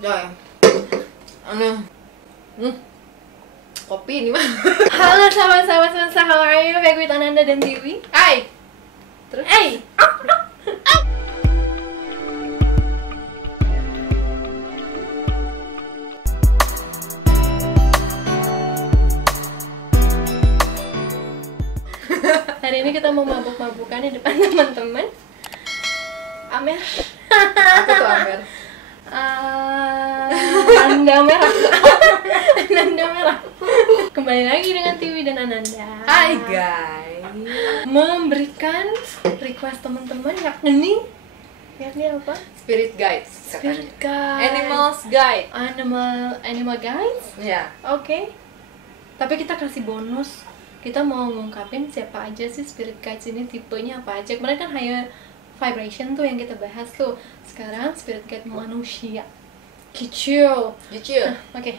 Joy. Kopi ini mah. Halo sahabat-sahabat semesta, how are you? Back with Ananda dan Tiwi. Hai. Terus? Hey. Hari ini kita mau mabuk-mabukan di depan teman-teman. Amer. Apa tuh Amer? Nanda merah. Nanda merah. Kembali lagi dengan Tiwi dan Ananda. Hai guys. Memberikan request teman-teman yakni apa? Spirit guides. Spirit katanya. guide. Animals guide. Animal guides. Ya. Oke. Tapi kita kasih bonus. Kita mau ngungkapin siapa aja sih spirit guides ini, tipenya apa aja. Kemarin kan higher vibration tuh yang kita bahas tuh. Sekarang spirit guide manusia. Kicau. Oke.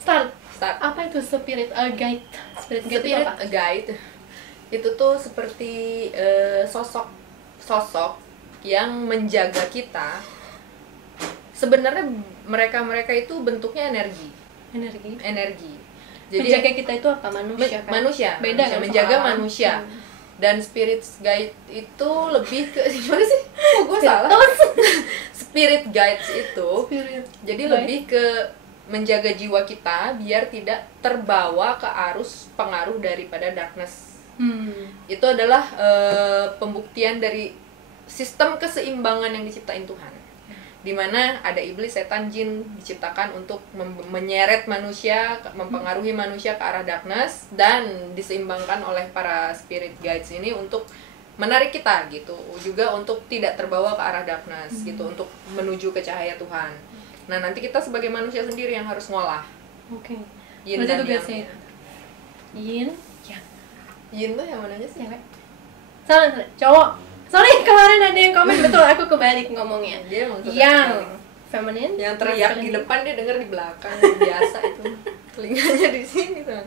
Start. Apa itu spirit guide? Spirit guide itu apa? Guide itu tuh seperti sosok yang menjaga kita. Sebenarnya mereka itu bentuknya energi. Jadi menjaga kita itu apa? Manusia kan? Manusia. Beda kan? Menjaga manusia. Dan spirit guide itu lebih ke gimana sih? Oh, gue salah. Spirit guides itu jadi guide. Lebih ke menjaga jiwa kita biar tidak terbawa ke arus pengaruh daripada darkness. Itu adalah pembuktian dari sistem keseimbangan yang diciptain Tuhan, dimana ada iblis, setan, jin diciptakan untuk menyeret manusia, mempengaruhi manusia ke arah darkness, dan diseimbangkan oleh para spirit guides ini untuk menarik kita gitu, juga untuk tidak terbawa ke arah darkness gitu, untuk menuju ke cahaya Tuhan. Nah, nanti kita sebagai manusia sendiri yang harus ngolah. Oke. Yin dan yang. Yin, yang. Yin tuh yang mananya sih? Cewek. Salah, cowok. Sorry, kemarin ada yang komen, betul, aku kebalik ngomongnya. Dia yang feminine, yang teriak di depan, dia denger di belakang. Biasa itu. Telinganya di sini tuh.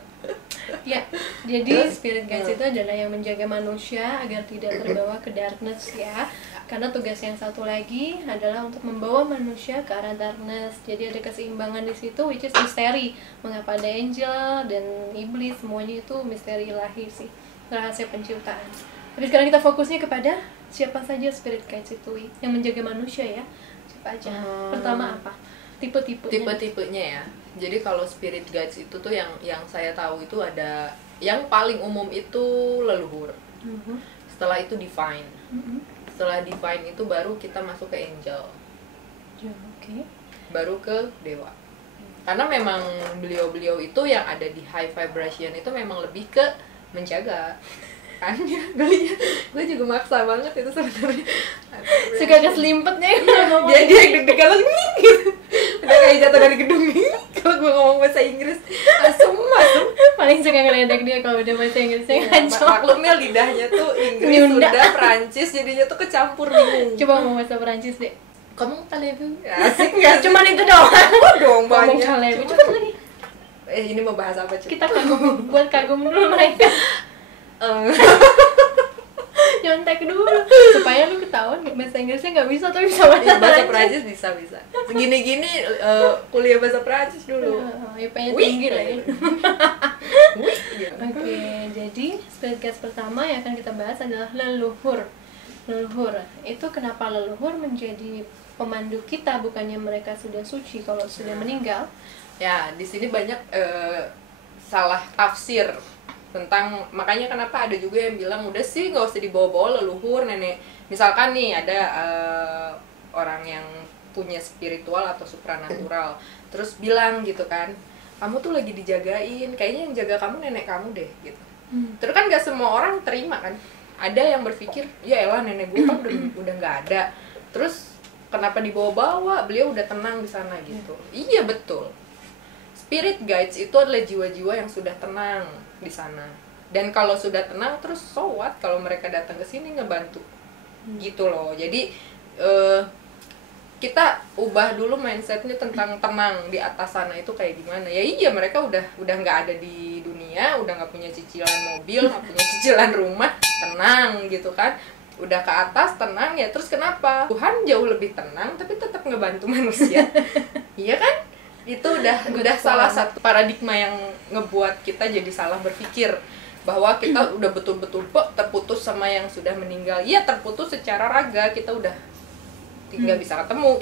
Ya, jadi spirit guides itu adalah yang menjaga manusia agar tidak terbawa ke darkness ya. Karena tugas yang satu lagi adalah untuk membawa manusia ke arah darkness. Jadi ada keseimbangan di situ, which is misteri. Mengapa ada angel dan iblis, semuanya itu misteri ilahi sih, rahasia penciptaan. Tapi sekarang kita fokusnya kepada siapa saja spirit guides itu yang menjaga manusia ya. Siapa aja? Pertama apa? Tipe-tipenya ya. Jadi kalau spirit guides itu tuh yang saya tahu itu ada yang paling umum itu leluhur. Setelah itu divine. Setelah divine itu baru kita masuk ke angel. Baru ke dewa. Karena memang beliau-beliau itu yang ada di high vibration itu memang lebih ke menjaga. Kan gue juga maksa banget itu sebenarnya. Suka keselimpetnya dia deg-degan lagi gitu. Udah kayak jatuh dari gedung nih kalau gue ngomong bahasa Inggris. Asem paling suka ngeledek dia kalau udah bahasa Inggrisnya ngaco. Maklumnya lidahnya tuh Inggris udah Prancis, jadinya tuh kecampur bingung. Coba ngomong bahasa Prancis deh. Kamu kalebu. Asik nggak? Cuman itu doang. Dong banyak. Ngomong kalebu coba lagi. Ini mau bahas apa coba? Kita kagum, buat kagum dulu mereka. Nyontek dulu supaya lu ketahuan bahasa Inggrisnya nggak bisa tapi bisa bahasa Prancis bisa segini-gini kuliah bahasa Prancis dulu. IP-nya tinggi lah ya. Oke, jadi spirit guides pertama yang akan kita bahas adalah leluhur. Leluhur itu kenapa leluhur menjadi pemandu kita, bukannya mereka sudah suci kalau sudah meninggal? Ya, di sini banyak salah tafsir tentang, makanya kenapa ada juga yang bilang udah sih nggak usah dibawa-bawa leluhur nenek. Misalkan nih ada orang yang punya spiritual atau supranatural terus bilang gitu kan, kamu tuh lagi dijagain, kayaknya yang jaga kamu nenek kamu deh gitu. Terus kan nggak semua orang terima kan, ada yang berpikir ya elah nenek gue kan udah nggak ada, terus kenapa dibawa-bawa, beliau udah tenang di sana gitu. Iya betul, spirit guides itu adalah jiwa-jiwa yang sudah tenang di sana. Dan kalau sudah tenang terus so what kalau mereka datang ke sini ngebantu. Gitu loh. Jadi kita ubah dulu mindsetnya tentang tenang di atas sana itu kayak gimana. Ya iya, mereka udah nggak ada di dunia, udah nggak punya cicilan mobil, nggak punya cicilan rumah, tenang gitu kan. Udah ke atas tenang ya, terus kenapa? Tuhan jauh lebih tenang tapi tetap ngebantu manusia. udah salah satu paradigma yang ngebuat kita jadi salah berpikir bahwa kita udah betul-betul terputus sama yang sudah meninggal. Iya, terputus secara raga, kita udah tidak bisa ketemu,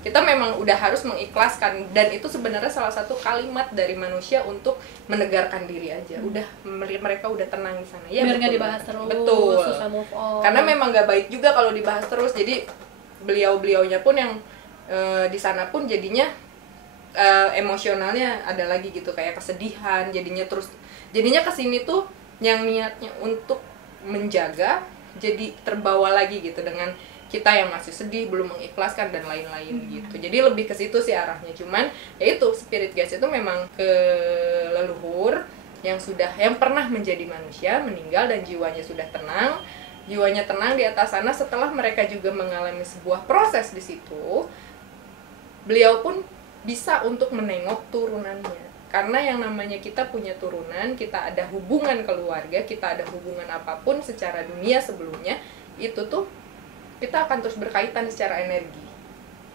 kita memang udah harus mengikhlaskan, dan itu sebenarnya salah satu kalimat dari manusia untuk menegarkan diri aja. Udah mereka udah tenang di sana. Ya, biar nggak dibahas terus. Betul. Susah move on. Karena memang nggak baik juga kalau dibahas terus. Jadi beliau-beliaunya pun yang di sana pun jadinya emosionalnya ada lagi gitu, kayak kesedihan, jadinya kesini tuh yang niatnya untuk menjaga jadi terbawa lagi gitu dengan kita yang masih sedih, belum mengikhlaskan dan lain-lain gitu. Jadi lebih ke situ sih arahnya. Cuman ya itu, spirit guys itu memang ke leluhur yang pernah menjadi manusia, meninggal dan jiwanya sudah tenang. Jiwanya tenang di atas sana setelah mereka juga mengalami sebuah proses di situ. Beliau pun bisa untuk menengok turunannya, karena yang namanya kita punya turunan, kita ada hubungan keluarga, kita ada hubungan apapun secara dunia sebelumnya, itu tuh kita akan terus berkaitan secara energi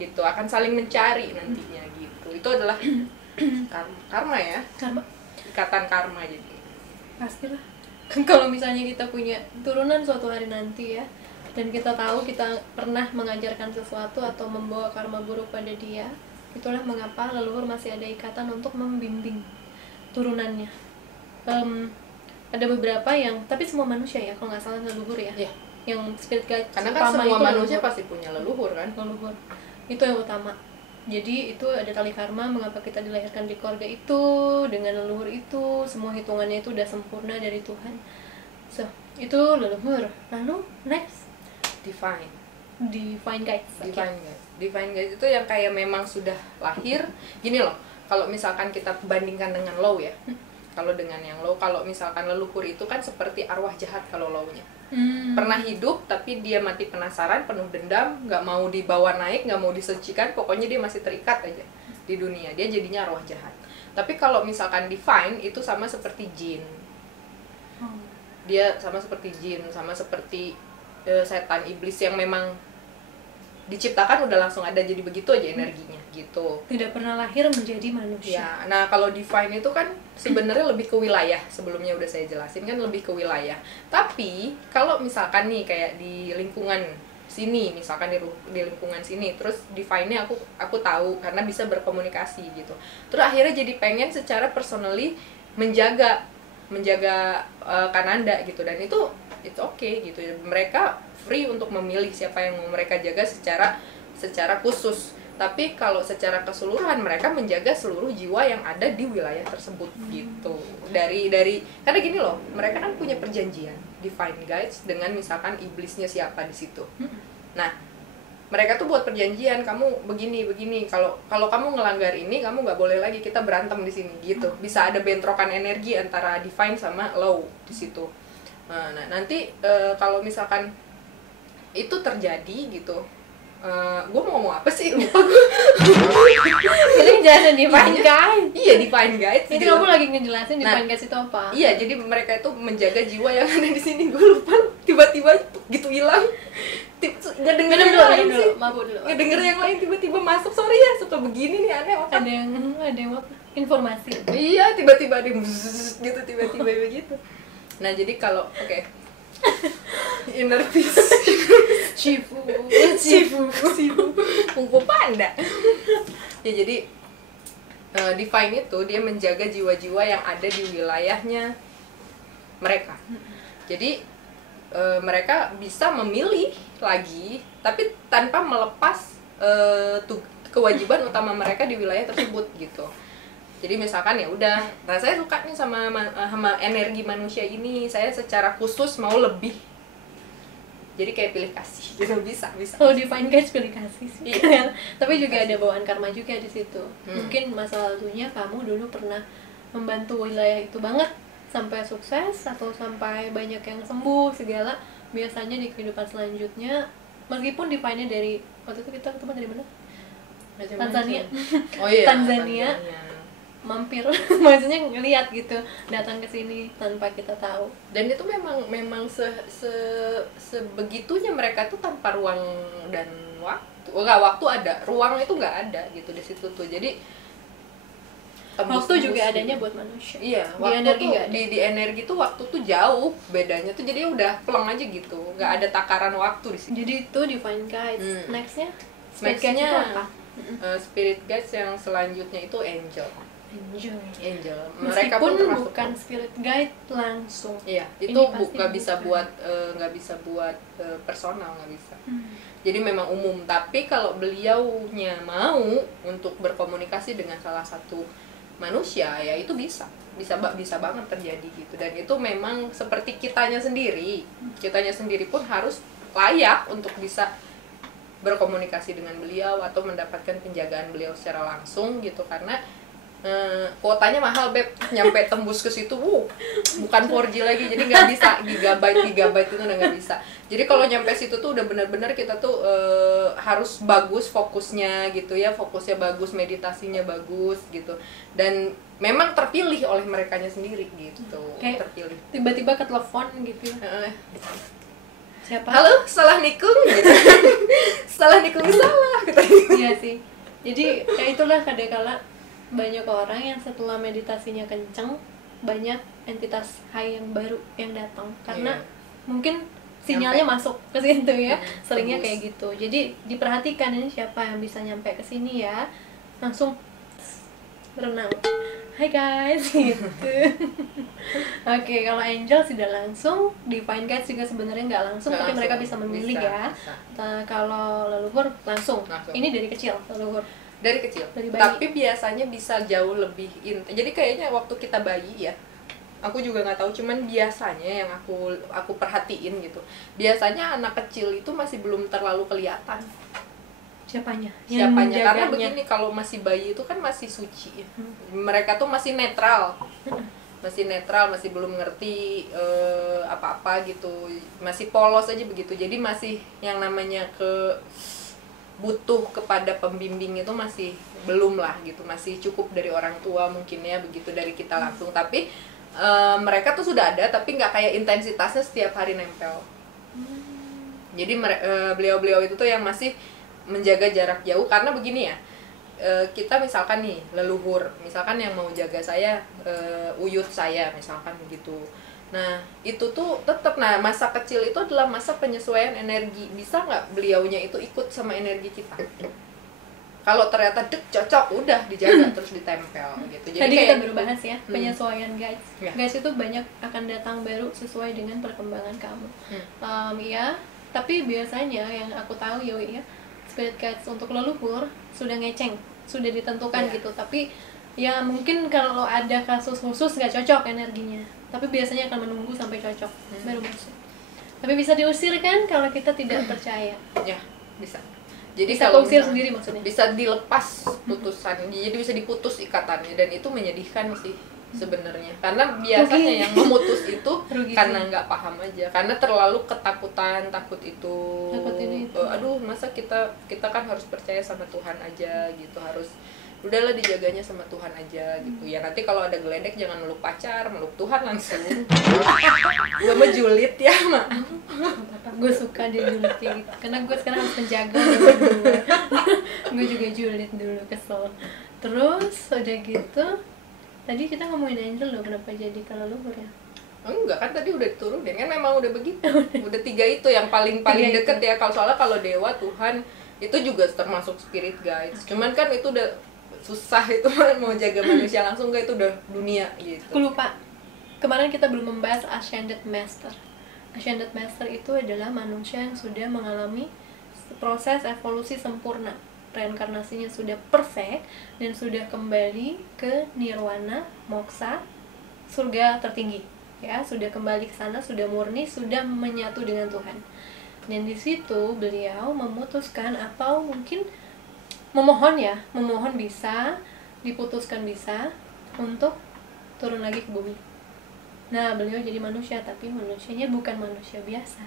gitu, akan saling mencari nantinya gitu. Itu adalah karma ya, ikatan karma. Jadi pastilah kalau misalnya kita punya turunan suatu hari nanti ya, dan kita tahu kita pernah mengajarkan sesuatu atau membawa karma buruk pada dia, itulah mengapa leluhur masih ada ikatan untuk membimbing turunannya. Ada beberapa yang, tapi semua manusia ya, kalau nggak salah leluhur ya, yang spirit guide karena kan semua manusia pasti punya leluhur kan. Leluhur itu yang utama. Jadi itu ada tali karma, mengapa kita dilahirkan di keluarga itu dengan leluhur itu, semua hitungannya itu udah sempurna dari Tuhan. So itu leluhur. Lalu next, divine guides. Divine guides itu yang kayak memang sudah lahir. Gini loh, kalau misalkan kita bandingkan dengan low ya, kalau dengan yang low, kalau misalkan leluhur itu kan seperti arwah jahat kalau low-nya. Pernah hidup tapi dia mati penasaran, penuh dendam, nggak mau dibawa naik, nggak mau disucikan, pokoknya dia masih terikat aja di dunia, dia jadinya arwah jahat. Tapi kalau misalkan divine itu sama seperti jin, dia sama seperti setan iblis yang memang diciptakan udah langsung ada, jadi begitu aja energinya gitu, tidak pernah lahir menjadi manusia ya. Nah kalau divine itu kan sebenarnya lebih ke wilayah, sebelumnya udah saya jelasin kan, lebih ke wilayah. Tapi kalau misalkan nih kayak di lingkungan sini, misalkan di lingkungan sini, terus divine-nya aku tahu karena bisa berkomunikasi gitu, terus akhirnya jadi pengen secara personally menjaga Kananda gitu, dan itu it's okay gitu ya. Mereka free untuk memilih siapa yang mau mereka jaga secara khusus. Tapi kalau secara keseluruhan mereka menjaga seluruh jiwa yang ada di wilayah tersebut gitu. Dari karena gini loh, mereka kan punya perjanjian divine guides dengan misalkan iblisnya siapa di situ. Nah, mereka tuh buat perjanjian, kamu begini, kalau kamu ngelanggar ini, kamu nggak boleh lagi, kita berantem di sini gitu. Bisa ada bentrokan energi antara divine sama low di situ. Nah, nanti kalau misalkan itu terjadi gitu, gue mau ngomong apa sih, lupa gue. Jadi jelasin divine guide. Iya, divine guide. Itu kamu lagi ngejelasin divine guide itu apa? Iya, jadi mereka itu menjaga jiwa yang ada di sini. Gue lupa, tiba-tiba gitu hilang. Nggak denger yang lain sih. Nggak denger yang lain, tiba-tiba masuk. Sorry ya, suka begini nih, aneh. Ada yang apa? Informasi. Iya, tiba-tiba ada gitu, tiba-tiba begitu. Nah, jadi kalau inner peace, Shifu, Kung Fu Panda. Ya, jadi divine itu dia menjaga jiwa-jiwa yang ada di wilayahnya mereka. Jadi mereka bisa memilih lagi, tapi tanpa melepas kewajiban utama mereka di wilayah tersebut gitu. Jadi misalkan ya udah, nah saya suka nih sama energi manusia ini, saya secara khusus mau lebih, jadi kayak pilih kasih gitu, bisa. Oh, divine guys pilih kasih sih. Iya. Tapi juga ada bawaan karma juga di situ. Mungkin masa lalunya kamu dulu pernah membantu wilayah itu banget sampai sukses atau sampai banyak yang sembuh segala. Biasanya di kehidupan selanjutnya, meskipun divine-nya dari waktu itu kita ketemu dari mana? Tanzania. Oh iya. Tanzania. Mampir, maksudnya ngelihat gitu, datang ke sini tanpa kita tahu. Dan itu memang sebegitunya mereka tuh tanpa ruang dan waktu. Waktu ada, ruang itu nggak ada gitu di situ tuh. Jadi waktu juga adanya buat manusia. Iya, di waktu energi tuh di energi tuh waktu tuh jauh bedanya tuh, jadi udah plong aja gitu, nggak ada takaran waktu di sini. Jadi itu divine guides. Nextnya Nextnya apa? Spirit guides yang selanjutnya itu angel. Angel. Mereka Meskipun pun bukan spirit guide langsung. Iya, itu nggak bisa buat personal, nggak bisa. Jadi memang umum. Tapi kalau beliaunya mau untuk berkomunikasi dengan salah satu manusia, ya itu bisa banget terjadi gitu. Dan itu memang seperti kitanya sendiri pun harus layak untuk bisa berkomunikasi dengan beliau atau mendapatkan penjagaan beliau secara langsung gitu, karena kuotanya mahal beb, nyampe tembus ke situ bukan 4G lagi, jadi nggak bisa gigabyte itu udah nggak bisa. Jadi kalau nyampe situ tuh udah benar-benar kita tuh harus bagus fokusnya gitu ya, fokusnya bagus, meditasinya bagus gitu, dan memang terpilih oleh merekanya sendiri gitu. Kayak terpilih tiba-tiba ke telepon gitu ya. Siapa? Halo, salah nikung gitu. Salah nikung salah gitu. Iya sih, jadi ya itulah kadang-kala banyak orang yang setelah meditasinya kenceng, banyak entitas high yang baru yang datang karena mungkin sinyalnya masuk ke situ ya. Seringnya kayak gitu. Jadi diperhatikan ini siapa yang bisa nyampe ke sini ya, langsung berenang. Hai guys gitu. Oke, kalau angel sudah langsung, divine guides juga sebenarnya nggak langsung, tapi mereka bisa memilih ya. Nah, kalau leluhur langsung. Ini dari kecil leluhur. Dari kecil, tapi biasanya bisa jauh lebih jadi kayaknya waktu kita bayi ya, aku juga nggak tahu, cuman biasanya yang aku perhatiin gitu, biasanya anak kecil itu masih belum terlalu kelihatan siapanya, karena begini, kalau masih bayi itu kan masih suci ya. Mereka tuh masih netral, masih belum ngerti apa-apa gitu, masih polos aja begitu, jadi masih yang namanya butuh kepada pembimbing itu masih belum lah gitu, masih cukup dari orang tua mungkin ya begitu, dari kita langsung. Tapi mereka tuh sudah ada, tapi nggak kayak intensitasnya setiap hari nempel. Jadi beliau-beliau itu tuh yang masih menjaga jarak jauh, karena begini ya, kita misalkan nih leluhur, misalkan yang mau jaga saya, uyut saya misalkan begitu. Nah itu tuh tetap, masa kecil itu adalah masa penyesuaian energi. Bisa nggak beliaunya itu ikut sama energi kita? Kalau ternyata cocok, udah dijaga terus ditempel gitu. Jadi tadi kita baru bahas ya, penyesuaian guys. Guys itu banyak akan datang baru sesuai dengan perkembangan kamu. Ya, tapi biasanya yang aku tahu ya, spirit guides untuk leluhur sudah ngeceng, sudah ditentukan gitu. Tapi ya mungkin kalau ada kasus khusus nggak cocok energinya, tapi biasanya akan menunggu sampai cocok baru masuk. Tapi bisa diusir kan kalau kita tidak percaya? Ya, bisa. Jadi bisa kalau usir sendiri maksudnya? Bisa dilepas putusan, jadi bisa diputus ikatannya, dan itu menyedihkan sih sebenarnya. Karena biasanya yang memutus itu karena nggak paham aja, karena terlalu ketakutan, takut itu. Aduh, masa kita kan harus percaya sama Tuhan aja gitu, harus udahlah dijaganya sama Tuhan aja gitu ya. Nanti kalau ada geledek jangan meluk pacar, meluk Tuhan langsung. Gue mah julid ya, maaf. Gue suka dia julid kayak gitu, karena gue sekarang harus menjaga. Gue juga julid dulu, kesel. Terus udah gitu, tadi kita ngomongin angel loh, kenapa jadi kalau leluhur ya? Enggak, kan tadi udah diturunin, kan memang udah begitu. Udah 3 itu yang paling deket ya. Soalnya kalau dewa, Tuhan itu juga termasuk spirit guides. Cuman kan itu udah susah, itu mau jaga manusia langsung, gak, itu udah dunia gitu. Aku lupa, kemarin kita belum membahas Ascended Master. Ascended Master itu adalah manusia yang sudah mengalami proses evolusi sempurna, reinkarnasinya sudah perfect, dan sudah kembali ke nirwana, moksha, surga tertinggi ya, sudah kembali ke sana, sudah murni, sudah menyatu dengan Tuhan. Dan di situ beliau memutuskan, atau mungkin memohon bisa, diputuskan bisa untuk turun lagi ke bumi. Nah, beliau jadi manusia, tapi manusianya bukan manusia biasa.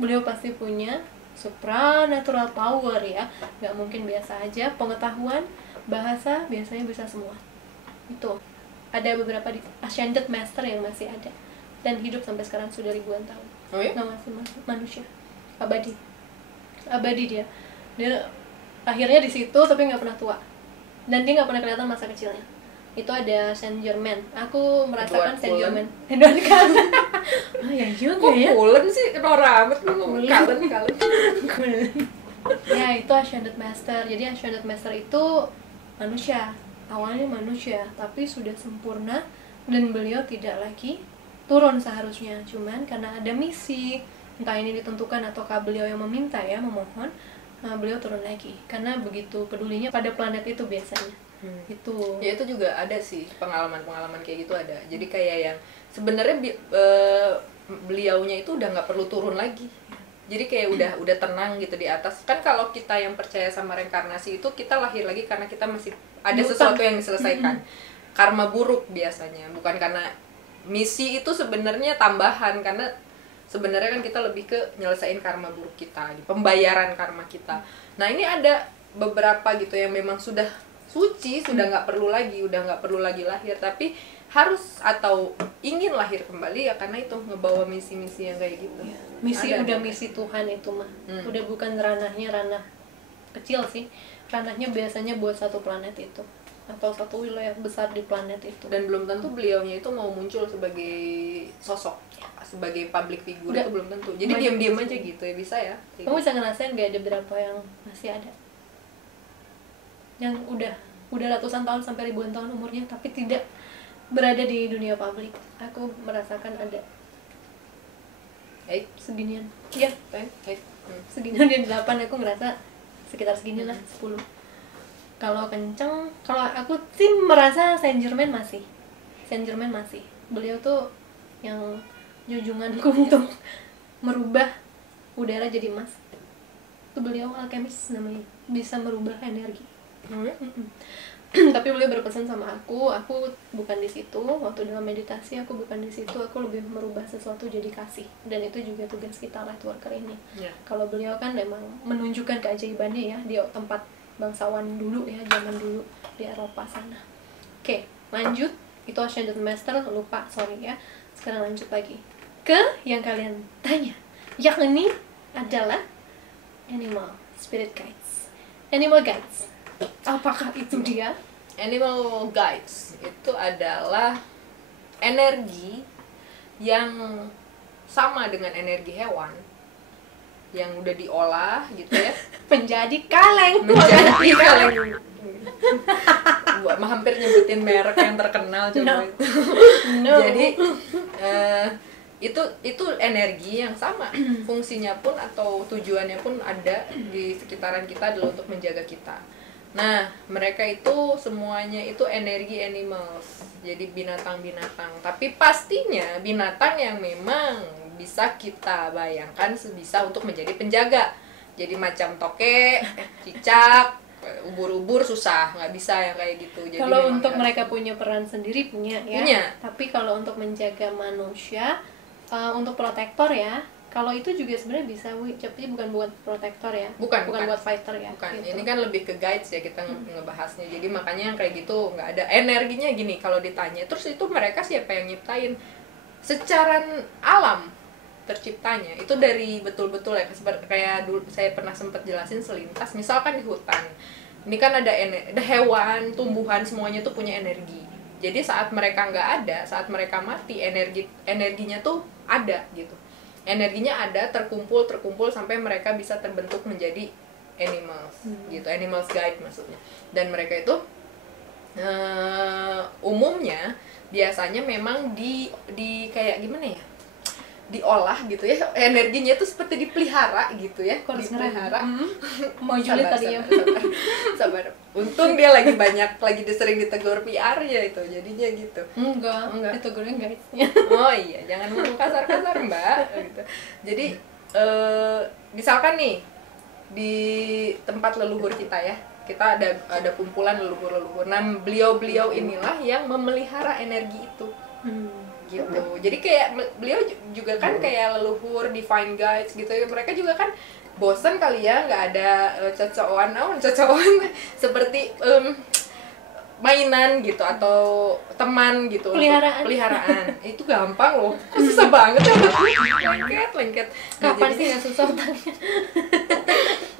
Beliau pasti punya supranatural power ya, nggak mungkin biasa aja. Pengetahuan, bahasa, biasanya bisa semua. Itu ada beberapa di Ascended Master yang masih ada dan hidup sampai sekarang sudah ribuan tahun. Oh ya? Nah, masih manusia abadi dia akhirnya di situ, tapi nggak pernah tua, dan dia nggak pernah kelihatan masa kecilnya. itu ada Saint Germain. Aku merasakan Edward Saint Cullen. Germain. Edward Cullen. Oh ya juga ya. Cullen sih Nora amat lu ngomong Cullen. Ya itu Ascended Master. Jadi Ascended Master itu manusia, awalnya manusia, tapi sudah sempurna dan beliau tidak lagi turun seharusnya. Cuman karena ada misi, entah ini ditentukan ataukah beliau yang meminta ya, memohon, beliau turun lagi. Karena begitu pedulinya pada planet itu biasanya. Itu. Ya itu juga ada sih pengalaman kayak gitu ada. Jadi kayak yang sebenarnya beliaunya itu udah nggak perlu turun lagi. Jadi kayak udah tenang gitu di atas. Kan kalau kita yang percaya sama reinkarnasi itu kita lahir lagi karena kita masih ada sesuatu yang diselesaikan. Karma buruk biasanya, bukan karena misi itu sebenarnya tambahan, karena sebenarnya kan kita lebih ke nyelesain karma buruk kita, pembayaran karma kita. Nah, ini ada beberapa gitu yang memang sudah suci, sudah nggak perlu lagi lahir, tapi harus atau ingin lahir kembali ya karena itu ngebawa misi-misi yang kayak gitu. Misi udah misi Tuhan itu mah. Udah bukan ranah kecil sih. Ranahnya biasanya buat satu planet itu atau satu wilayah besar di planet itu. Dan belum tentu beliaunya itu mau muncul sebagai sosok, sebagai public figure itu belum tentu. Jadi diam-diam aja gitu ya bisa ya. Kamu bisa ngerasain gak ada berapa yang masih ada? Yang udah ratusan tahun sampai ribuan tahun umurnya tapi tidak berada di dunia publik. Aku merasakan ada seginian. Iya, seginian di 8 aku ngerasa sekitar segini lah, 10. Kalau kenceng, kalau aku sih merasa Saint Germain masih. Beliau tuh yang junjunganku untuk merubah udara jadi emas. Itu beliau alkemis namanya, bisa merubah energi. Tapi beliau berpesan sama aku bukan di situ. Waktu dalam meditasi aku bukan di situ, aku lebih merubah sesuatu jadi kasih. Dan itu juga tugas kita light worker ini. Kalau beliau kan memang menunjukkan keajaibannya ya di tempat bangsawan dulu ya, zaman dulu di Eropa sana. Oke, lanjut. Itu Ascended Master, lupa, sorry ya. Sekarang lanjut lagi ke yang kalian tanya, yakni adalah Animal Spirit Guides. Animal Guides, apakah itu dia? Animal Guides itu adalah energi yang sama dengan energi hewan yang udah diolah gitu ya menjadi kaleng. Gua hampir nyebutin merek yang terkenal coba itu. Jadi itu energi yang sama, fungsinya pun atau tujuannya pun ada di sekitaran kita adalah untuk menjaga kita. Nah, mereka itu semuanya itu energi animals, jadi binatang-binatang. Tapi pastinya binatang yang memang bisa kita bayangkan bisa untuk menjadi penjaga. Jadi macam tokek, cicak, ubur-ubur susah, nggak bisa yang kayak gitu. Jadi kalau untuk mereka punya peran sendiri punya ya. Punya. Tapi kalau untuk menjaga manusia, untuk protektor ya. Kalau itu juga sebenarnya bisa, tapi bukan buat protektor ya. Bukan buat fighter ya. Bukan. Gitu. Ini kan lebih ke guides ya kita ngebahasnya. Jadi makanya yang kayak gitu nggak ada energinya gini kalau ditanya. Terus itu mereka siapa yang nyiptain? Secara alam terciptanya itu dari betul-betul ya kayak dulu saya pernah sempat jelasin selintas. Misalkan di hutan. Ini kan ada hewan, tumbuhan semuanya tuh punya energi. Jadi saat mereka nggak ada, saat mereka mati, energinya tuh ada gitu. Energinya ada, terkumpul sampai mereka bisa terbentuk menjadi animals gitu, animals guide maksudnya. Dan mereka itu umumnya biasanya memang di kayak gimana ya, diolah gitu ya, energinya itu seperti dipelihara gitu ya, dipelihara. Mau julid tadi ya. Sabar. Untung dia lagi sering ditegur PR ya itu, jadinya gitu. Enggak. Ditegurnya guys-nya. Oh iya, jangan ngomong kasar-kasar Mbak gitu. Jadi misalkan nih di tempat leluhur kita ya, kita ada kumpulan leluhur. Nah, beliau inilah yang memelihara energi itu. Gitu. Jadi kayak beliau juga kan kayak leluhur, divine guides gitu ya. Mereka juga kan bosan kali ya nggak ada cocokan seperti mainan gitu atau teman gitu, peliharaan. Itu gampang loh, kok susah banget ya, lengket. Kapan sih nggak susah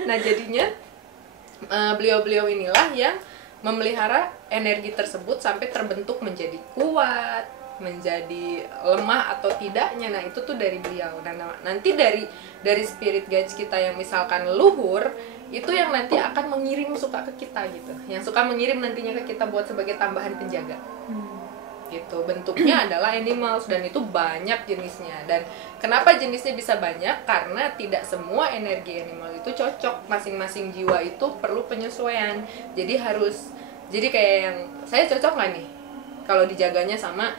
Nah jadinya beliau inilah yang memelihara energi tersebut sampai terbentuk menjadi kuat, menjadi lemah atau tidaknya. Nah itu tuh dari beliau. Dan nanti dari spirit guides kita yang misalkan leluhur itu yang nanti akan mengirim suka ke kita gitu, yang suka mengirim nantinya ke kita buat sebagai tambahan penjaga. Gitu. Bentuknya adalah animals dan itu banyak jenisnya. Dan kenapa jenisnya bisa banyak? Karena tidak semua energi animal itu cocok. Masing-masing jiwa itu perlu penyesuaian. Jadi kayak yang saya cocok nggak nih kalau dijaganya sama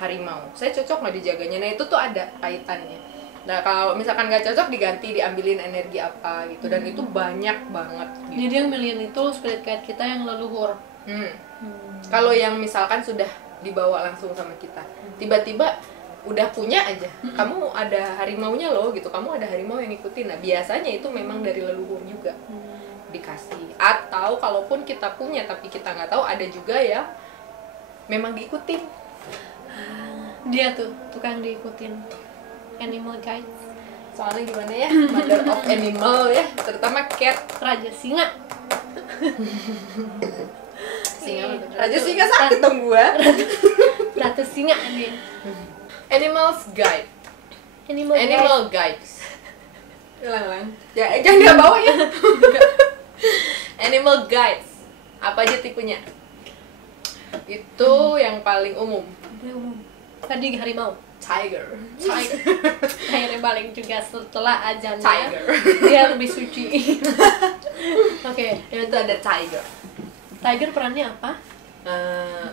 harimau? Saya cocok nggak dijaganya? Nah itu tuh ada kaitannya. Nah kalau misalkan nggak cocok diganti, diambilin energi apa gitu. Dan itu banyak banget gitu. Jadi yang milihin itu spirit guide kita yang leluhur. Kalau yang misalkan sudah dibawa langsung sama kita, tiba-tiba udah punya aja, kamu ada harimaunya loh gitu, kamu ada harimau yang ngikutin. Nah biasanya itu memang dari leluhur juga dikasih. Atau kalaupun kita punya tapi kita nggak tahu, ada juga ya memang diikutin. Dia tuh tukang diikutin, animal guides. Soalnya gimana ya, mother of animal ya, terutama cat. Raja singa. Raja singa sakit dong gua. Ratu singa nih. Animals guide. Animal guides. Lang. Ya jangan dia bawa ya. Animal guides. Apa aja tipenya? Itu yang paling umum. Tadi harimau. Tiger. Akhirnya balik juga setelah ajannya. Tiger. Dia lebih suci. Oke. Itu ada tiger. Tiger perannya apa?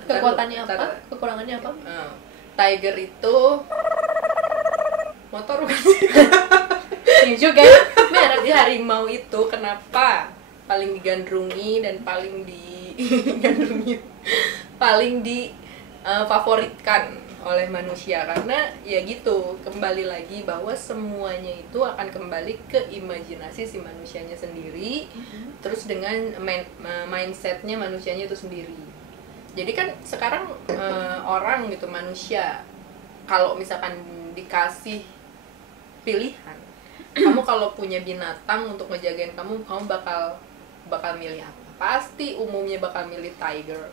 Kekuatannya apa? Kekurangannya apa? Tiger itu motor bukan? Iya juga. Merek harimau itu kenapa paling digandrungi dan paling favoritkan oleh manusia? Karena ya gitu, kembali lagi bahwa semuanya itu akan kembali ke imajinasi si manusianya sendiri, terus dengan mindsetnya manusianya itu sendiri. Jadi kan sekarang orang gitu, manusia, kalau misalkan dikasih pilihan, kamu kalau punya binatang untuk ngejagain kamu bakal milih apa? Pasti umumnya bakal milih tiger.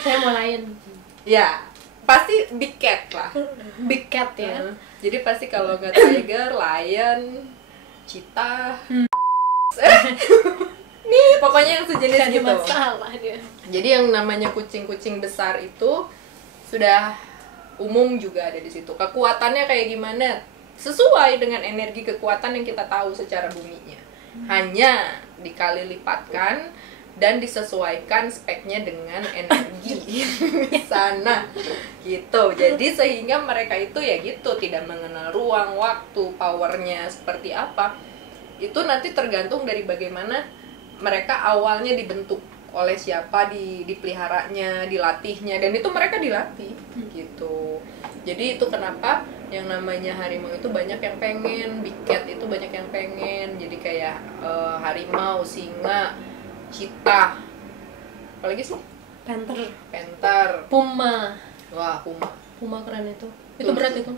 Saya mau lion. Ya, pasti big cat lah. Big cat ya. Jadi pasti kalau nggak tiger, lion, cheetah. Nih, pokoknya yang sejenis Jadi gitu. masalah dia. Jadi yang namanya kucing-kucing besar itu sudah umum juga ada di situ. Kekuatannya kayak gimana? Sesuai dengan energi kekuatan yang kita tahu secara buminya. Hanya dikali lipatkan dan disesuaikan speknya dengan energi di sana gitu. Jadi sehingga mereka itu ya gitu, tidak mengenal ruang, waktu, powernya seperti apa. Itu nanti tergantung dari bagaimana mereka awalnya dibentuk, oleh siapa dipeliharanya, dilatihnya, dan itu mereka dilatih gitu. Jadi itu kenapa yang namanya harimau itu banyak yang pengen, big cat itu banyak yang pengen. Jadi kayak harimau, singa, cheetah, apalagi sih? Panther, Puma. wah Puma keren itu. Itu berat itu.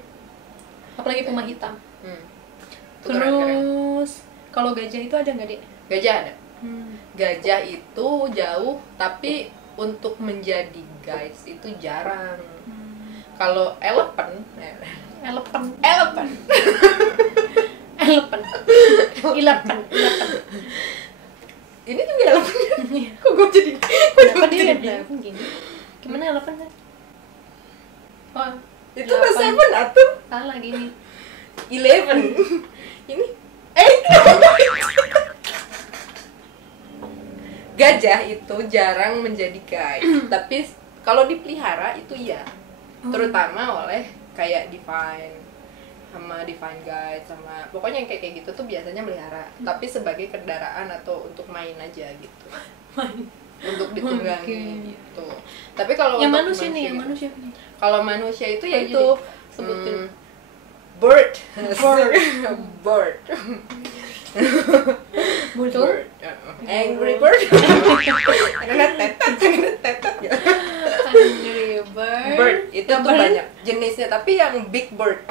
Apalagi puma hitam. Itu keren. Terus kalau gajah itu ada nggak, Dek? Gajah ada. Gajah itu jauh, tapi untuk menjadi guides itu jarang. Kalau elephant ini juga elephant. Kok gue jadi Elephant gini. Gimana elephant? Oh, itu mah 7 atuh. salah gini. 11. Ini gajah itu jarang menjadi guide, tapi kalau dipelihara itu ya, terutama oleh kayak divine guide sama pokoknya yang kayak gitu tuh biasanya melihara, tapi sebagai kendaraan atau untuk main aja gitu, untuk ditunggangi gitu. Tapi kalau yang untuk manusia nih, kalau manusia itu ya itu sebutin bird. Bird. Angry bird. Bird itu tuh banyak jenisnya, tapi yang big bird.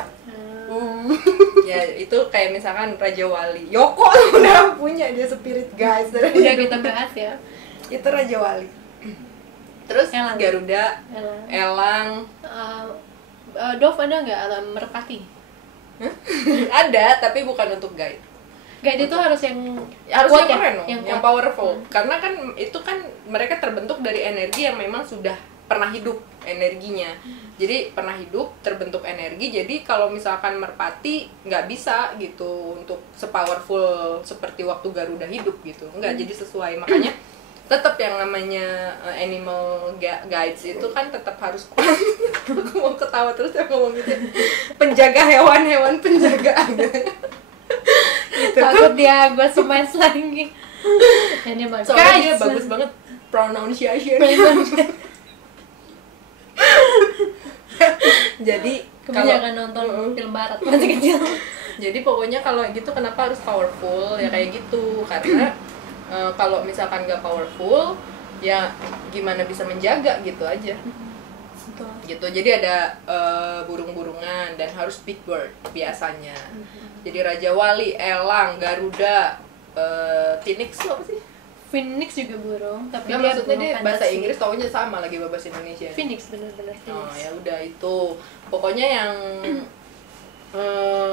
Ya itu kayak misalkan Raja Wali. Yoko udah punya dia spirit guides dari Udah kita bahas ya. itu Raja Wali. Terus Elang. Garuda, Elang. Dove ada nggak alam merpati? Ada tapi bukan untuk guide. Guide itu harus yang Harusnya kuat ya? keren dong, yang kuat. powerful. Karena kan itu kan mereka terbentuk dari energi yang memang sudah pernah hidup energinya. Jadi pernah hidup, terbentuk energi. Jadi kalau misalkan merpati nggak bisa gitu untuk sepowerful seperti waktu Garuda hidup gitu. Nggak jadi sesuai. Makanya tetap yang namanya animal guides itu kan tetap harus kuat. Aku mau ketawa terus ya ngomong gitu. Penjaga hewan-hewan penjagaan. Gitu. Takut dia gue smash lagi. Ini bagus. Soalnya dia bagus banget pronunciation. Jadi Kebanyakan nonton film barat masih kecil. Jadi pokoknya kalau gitu kenapa harus powerful ya kayak gitu, karena kalau misalkan nggak powerful ya gimana bisa menjaga gitu aja. Betul. Gitu. Jadi ada burung-burungan dan harus big bird biasanya. Jadi Raja Wali, Elang, Garuda, Phoenix itu apa sih? Phoenix juga burung, tapi Nggak, dia maksudnya burung dia bahasa fantasi. Inggris taunya sama lagi bahasa Indonesia. Phoenix bener-bener Oh Phoenix. ya udah itu. Pokoknya yang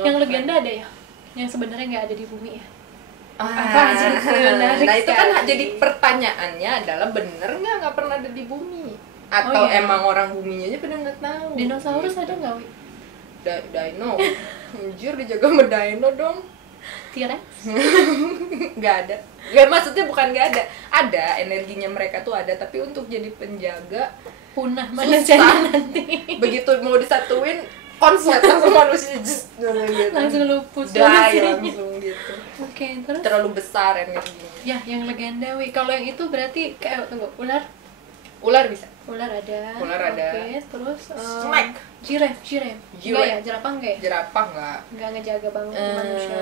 Yang legenda ada ya? Yang sebenarnya nggak ada di bumi ya? Apa aja sih, menarik nah itu kan sekali. jadi pertanyaannya adalah bener nggak pernah ada di bumi atau iya. emang orang buminya aja pada nggak tahu. Dinosaurus ada nggak, Wi? Dino, anjir dijaga sama dino dong. T-Rex? Nggak ada. Nggak, maksudnya bukan nggak ada energinya mereka tuh ada, tapi untuk jadi penjaga Punah susah. manusia nanti. Begitu mau disatuin konslet langsung manusia just gitu. Langsung lupus die manusianya. langsung gitu. Oke, terus? Terlalu besar energinya. Ya, yang legenda, Wi. Kalau yang itu berarti kayak tunggu, ular? Ular bisa. Ular ada. Ular ada. Oke, terus Snake. Giraffe. Enggak ya, jerapah enggak ya? Jerapah nggak. Enggak ngejaga banget manusia.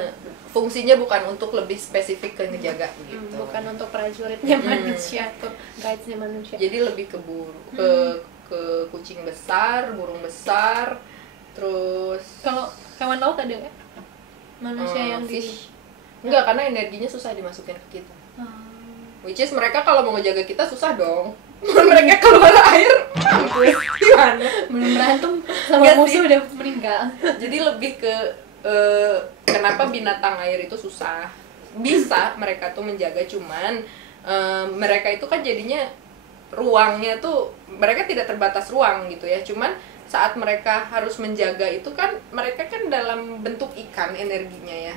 Fungsinya bukan untuk lebih spesifik ke ngejaga gitu. Bukan untuk prajuritnya manusia atau guidesnya manusia. Jadi lebih ke ke kucing besar, burung besar, terus Kalau hewan laut ada nggak? Manusia yang fish. Enggak, karena energinya susah dimasukin ke kita. Hmm. Which is mereka kalau mau ngejaga kita susah dong. Mereka keluar air, mampus. Gimana? Belum berantem sama Nggak musuh sih. udah meninggal. Jadi lebih ke kenapa binatang air itu susah. Bisa mereka tuh menjaga, cuman mereka itu kan jadinya ruangnya tuh mereka tidak terbatas ruang gitu ya. Cuman saat mereka harus menjaga itu kan mereka kan dalam bentuk ikan energinya ya.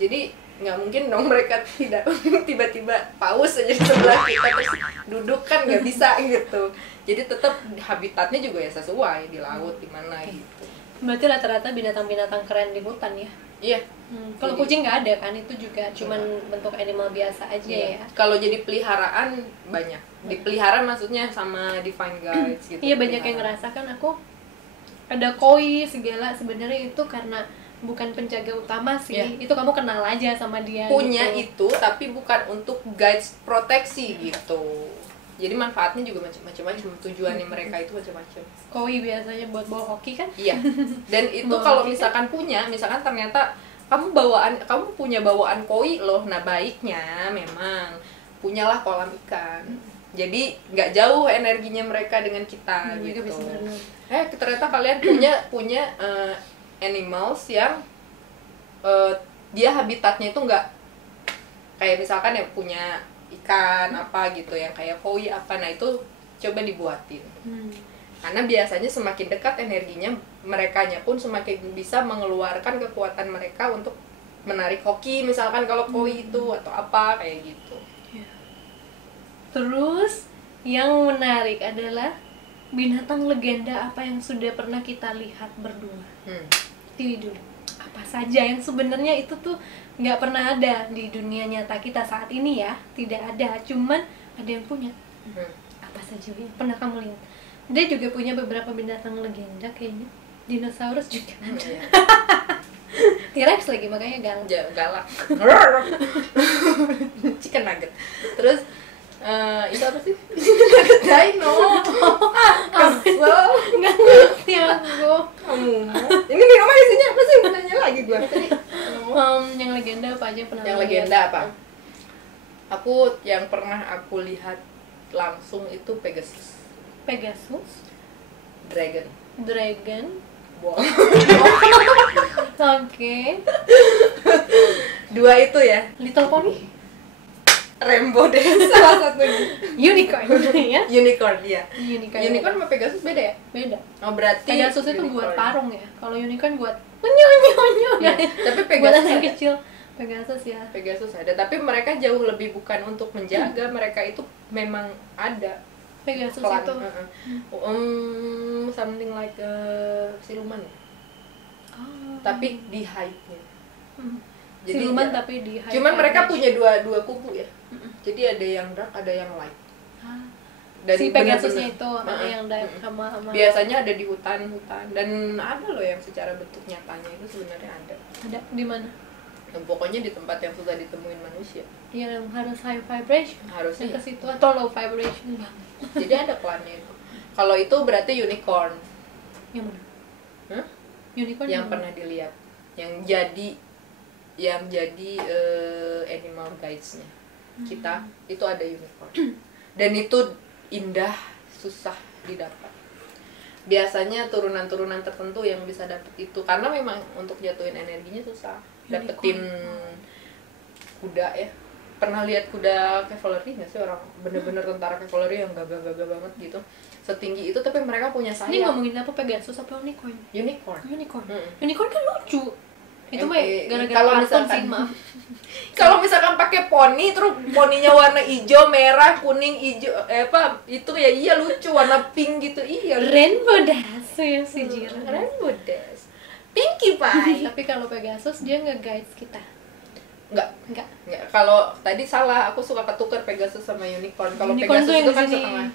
Jadi nggak mungkin dong mereka tidak tiba-tiba paus aja di sebelah kita terus duduk, kan nggak bisa gitu. Jadi tetap habitatnya juga ya sesuai di laut di mana gitu. Berarti rata-rata binatang-binatang keren di hutan ya? Iya. Kalau Jadi- kucing nggak ada kan, itu juga cuman bentuk animal biasa aja Iya. ya. Kalau jadi peliharaan banyak. Dipelihara maksudnya sama divine guides gitu. Iya, banyak yang pelihara. ngerasa kan aku ada koi segala, sebenarnya itu karena bukan penjaga utama sih. Iya. Itu kamu kenal aja sama dia. Punya gitu. itu tapi bukan untuk guides proteksi gitu. Jadi manfaatnya juga macam-macam, tujuannya mereka itu macam-macam. Koi biasanya buat bawa hoki kan? Iya. Dan itu Bawa kalau hoki misalkan misalkan ternyata kamu punya bawaan koi loh. Nah, baiknya memang punyalah kolam ikan. Jadi nggak jauh energinya mereka dengan kita Mereka gitu. bisa berenang. Ternyata kalian punya animals yang dia habitatnya itu nggak kayak misalkan ya punya ikan apa gitu yang kayak koi apa, nah itu coba dibuatin. Karena biasanya semakin dekat energinya, merekanya pun semakin bisa mengeluarkan kekuatan mereka untuk menarik hoki misalkan kalau koi itu atau apa kayak gitu. Terus yang menarik adalah binatang legenda apa yang sudah pernah kita lihat berdua di dulu. Apa saja yang sebenarnya itu tuh nggak pernah ada di dunia nyata kita saat ini ya, tidak ada. Cuman ada yang punya. Apa saja yang pernah kamu lihat? Dia juga punya beberapa binatang legenda kayaknya. Dinosaurus juga. T-Rex lagi makanya galak. Galak. Chicken nugget. Terus Itu apa sih? Nugget dino. Kesel. Nggak ngerti aku. Kamu. Ini minuman isinya apa sih? Nanya lagi gue tadi. Yang legenda apa aja pernah? Yang legenda apa? Aku yang pernah aku lihat langsung itu Pegasus. Dragon. Wow. Oke. Dua itu ya. Little Pony. Rainbow deh salah satunya. Unicorn ya. Unicorn ya. Unicorn sama Pegasus beda ya? beda. Oh berarti Pegasus itu unicorn. buat parung ya. Kalau unicorn buat menyo. Ya, tapi Buat Pegasus anak ada. kecil. Pegasus ya. Pegasus ada, tapi mereka jauh lebih bukan untuk menjaga, mereka itu memang ada. Pegasus Klan, itu something like siluman. Tapi di hype-nya. Jadi siluman tapi di high cuman mereka vibration. punya dua kubu ya. Jadi ada yang dark, ada yang light. Dan Si Pegasusnya bener-bener, itu ada yang dark sama biasanya ada di hutan dan ada loh yang secara bentuk nyatanya itu sebenarnya ada. Ada di mana? Dan pokoknya di tempat yang susah ditemuin manusia. Yang harus high vibration. Harusnya. Yang ke situ atau low vibration banget. Jadi ada klannya itu. Kalau itu berarti unicorn. Yang mana? Hah? Unicorn Yang pernah dilihat, yang jadi animal guides-nya kita itu ada unicorn. Dan itu indah, susah didapat. Biasanya turunan-turunan tertentu yang bisa dapet itu karena memang untuk jatuhin energinya susah. Dapetin kuda ya. Pernah lihat kuda cavalry nggak sih, orang bener-bener tentara cavalry yang gagah-gagah banget gitu, setinggi itu tapi mereka punya sayap. Ini ngomongin apa, Pegasus apa unicorn? Unicorn. Unicorn kan lucu. Itu mah gara-gara kalau kartun misalkan sih, maaf. kalau misalkan pakai poni terus poninya warna hijau, merah, kuning, hijau itu ya iya lucu, warna pink gitu iya. Rainbow Dash ya si Jira. Rainbow Dash. Pinkie Pie. Tapi kalau Pegasus dia nge-guides kita. Enggak. Kalau tadi salah, aku suka ketukar Pegasus sama unicorn. Kalau Unicorn Pegasus tuh yang itu kan di sini.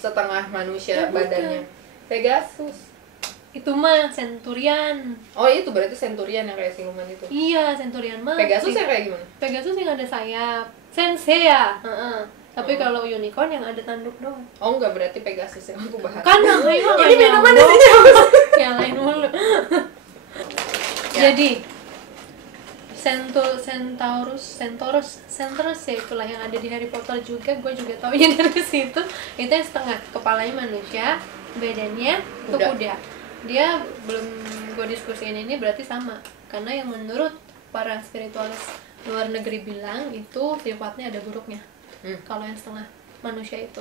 setengah manusia Ya, badannya. Pegasus. Itu mah Centurion. Oh, itu berarti Centurion yang kayak siluman itu. Iya, Centurion mah. Pegasus yang kayak gimana? Pegasus yang ada sayap. Sensei ya. Tapi kalau unicorn yang ada tanduk doang. Oh, enggak, berarti Pegasus yang aku bahas. Kan yang lain mah Ini minuman di sini. yang lain mulu. Ya. Jadi Centaurus ya itulah yang ada di Harry Potter juga, gue juga taunya dari situ. Itu yang setengah kepalanya manusia, badannya itu kuda. Dia belum gue diskusiin ini berarti sama, karena yang menurut para spiritualis luar negeri bilang itu sifatnya ada buruknya. Kalau yang setengah manusia itu,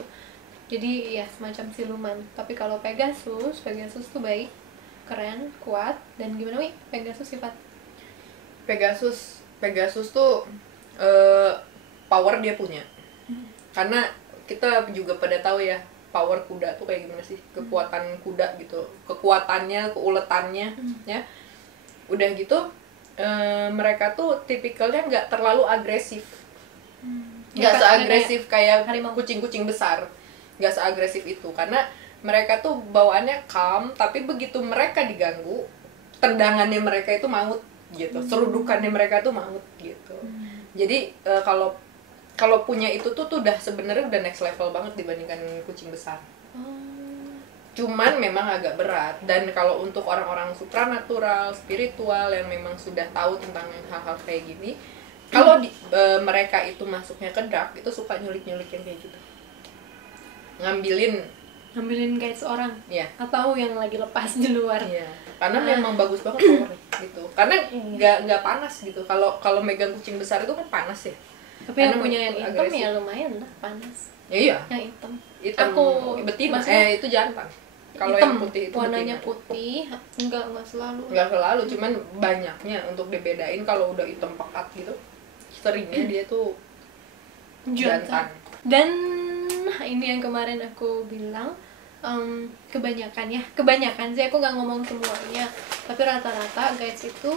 jadi ya semacam siluman. Tapi kalau Pegasus tuh baik, keren, kuat, dan gimana wi Pegasus sifat? Pegasus tuh power dia punya. Karena kita juga pada tahu ya power kuda tuh kayak gimana sih, kekuatan kuda gitu, kekuatannya, keuletannya, ya. Udah gitu mereka tuh tipikalnya nggak terlalu agresif, nggak seagresif kayak kucing-kucing besar, nggak seagresif itu, karena mereka tuh bawaannya calm, tapi begitu mereka diganggu, tendangannya mereka itu maut gitu, serudukannya mereka tuh maut gitu. Jadi kalau punya itu tuh udah sebenarnya udah next level banget dibandingkan kucing besar. Cuman memang agak berat, dan kalau untuk orang-orang supranatural, spiritual yang memang sudah tahu tentang hal-hal kayak gini, kalau mereka itu masuknya ke dark, itu suka nyulik-nyulik yang kayak gitu, ngambilin guides orang, ya, atau yang lagi lepas di luar. ya. Karena memang bagus banget powernya gitu, karena nggak panas gitu. Kalau megang kucing besar itu kan panas ya. Tapi yang punya yang hitam agresif. Ya lumayan lah panas. Ya, iya. Yang hitam. Aku betina. Itu jantan. Kalau yang putih itu warnanya betina. putih, enggak selalu. Enggak selalu, cuman banyaknya untuk dibedain. Kalau udah hitam pekat gitu, seringnya dia tuh jantan. Dan ini yang kemarin aku bilang, kebanyakan sih, aku nggak ngomong semuanya, tapi rata-rata guides itu,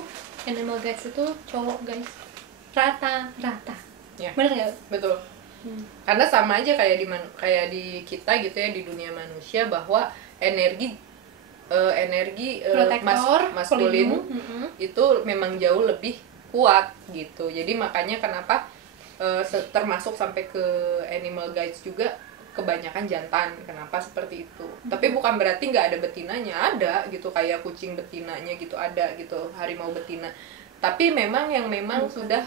animal guides itu cowok guys, rata-rata. Ya. Bener nggak? Betul. Karena sama aja kayak di kita gitu ya, di dunia manusia, bahwa energi maskulin itu memang jauh lebih kuat gitu. Jadi makanya kenapa termasuk sampai ke animal guides juga kebanyakan jantan. Kenapa seperti itu? Tapi bukan berarti nggak ada betinanya, ada gitu, kayak kucing betinanya gitu ada gitu, harimau betina. Tapi memang yang memang sudah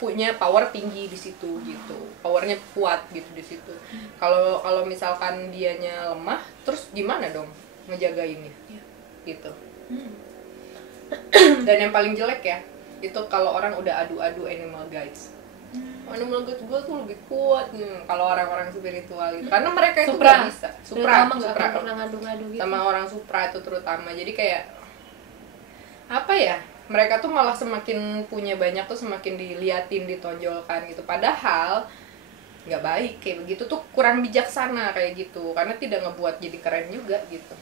punya power tinggi di situ gitu, powernya kuat gitu di situ. Kalau misalkan dianya lemah, terus gimana dong ngejagainnya? Gitu. Dan yang paling jelek ya, itu kalau orang udah adu-adu animal guides. Animal guides gue tuh lebih kuat kalau orang-orang spiritual gitu, karena mereka itu nggak bisa supra gitu. sama orang supra itu terutama. Jadi kayak apa ya, mereka tuh malah semakin punya banyak tuh semakin diliatin, ditonjolkan gitu, padahal nggak baik kayak begitu tuh, kurang bijaksana kayak gitu, karena tidak ngebuat jadi keren juga gitu.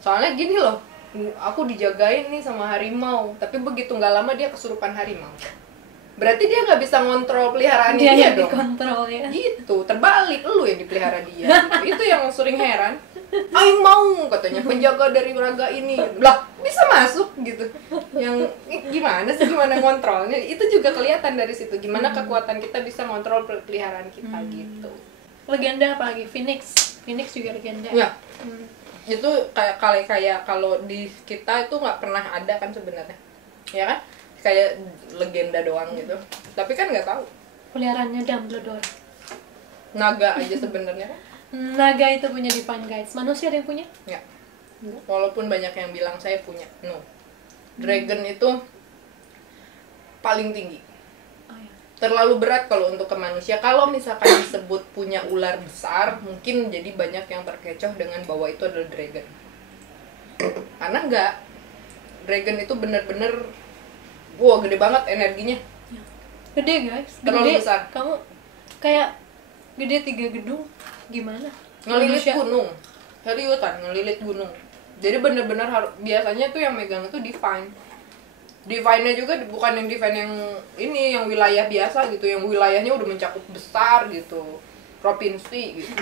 Soalnya gini loh, aku dijagain nih sama harimau, tapi begitu nggak lama dia kesurupan harimau. Berarti dia nggak bisa ngontrol peliharaannya dia dong. Dikontrol ya. Gitu, terbalik, lu yang dipelihara dia. Itu yang sering heran. Aing mau katanya penjaga dari raga ini. Lah, bisa masuk gitu. Yang gimana sih, gimana ngontrolnya? Itu juga kelihatan dari situ. Gimana kekuatan kita bisa ngontrol peliharaan kita gitu. Legenda apa lagi? Phoenix juga legenda. Ya. Itu kayak kalau di kita itu nggak pernah ada kan sebenarnya. Ya kan? Kayak legenda doang gitu, tapi kan nggak tahu peliharaannya Dumbledore. Naga aja sebenarnya. Naga itu punya divine guides, manusia ada yang punya? Ya, walaupun banyak yang bilang saya punya. No, dragon itu paling tinggi. Terlalu berat kalau untuk ke manusia. Kalau misalkan disebut punya ular besar, mungkin jadi banyak yang terkecoh dengan bahwa itu adalah dragon. Karena enggak, dragon itu bener-bener wow, gede banget energinya. Gede guys, terlalu gede. Besar. Kamu kayak gede 3 gedung, gimana? Ngelilit gunung, seriusan ngelilit gunung. Jadi bener-bener biasanya tuh yang megang itu divine. Divine-nya juga bukan yang divine yang ini, yang wilayah biasa gitu, yang wilayahnya udah mencakup besar gitu, provinsi gitu.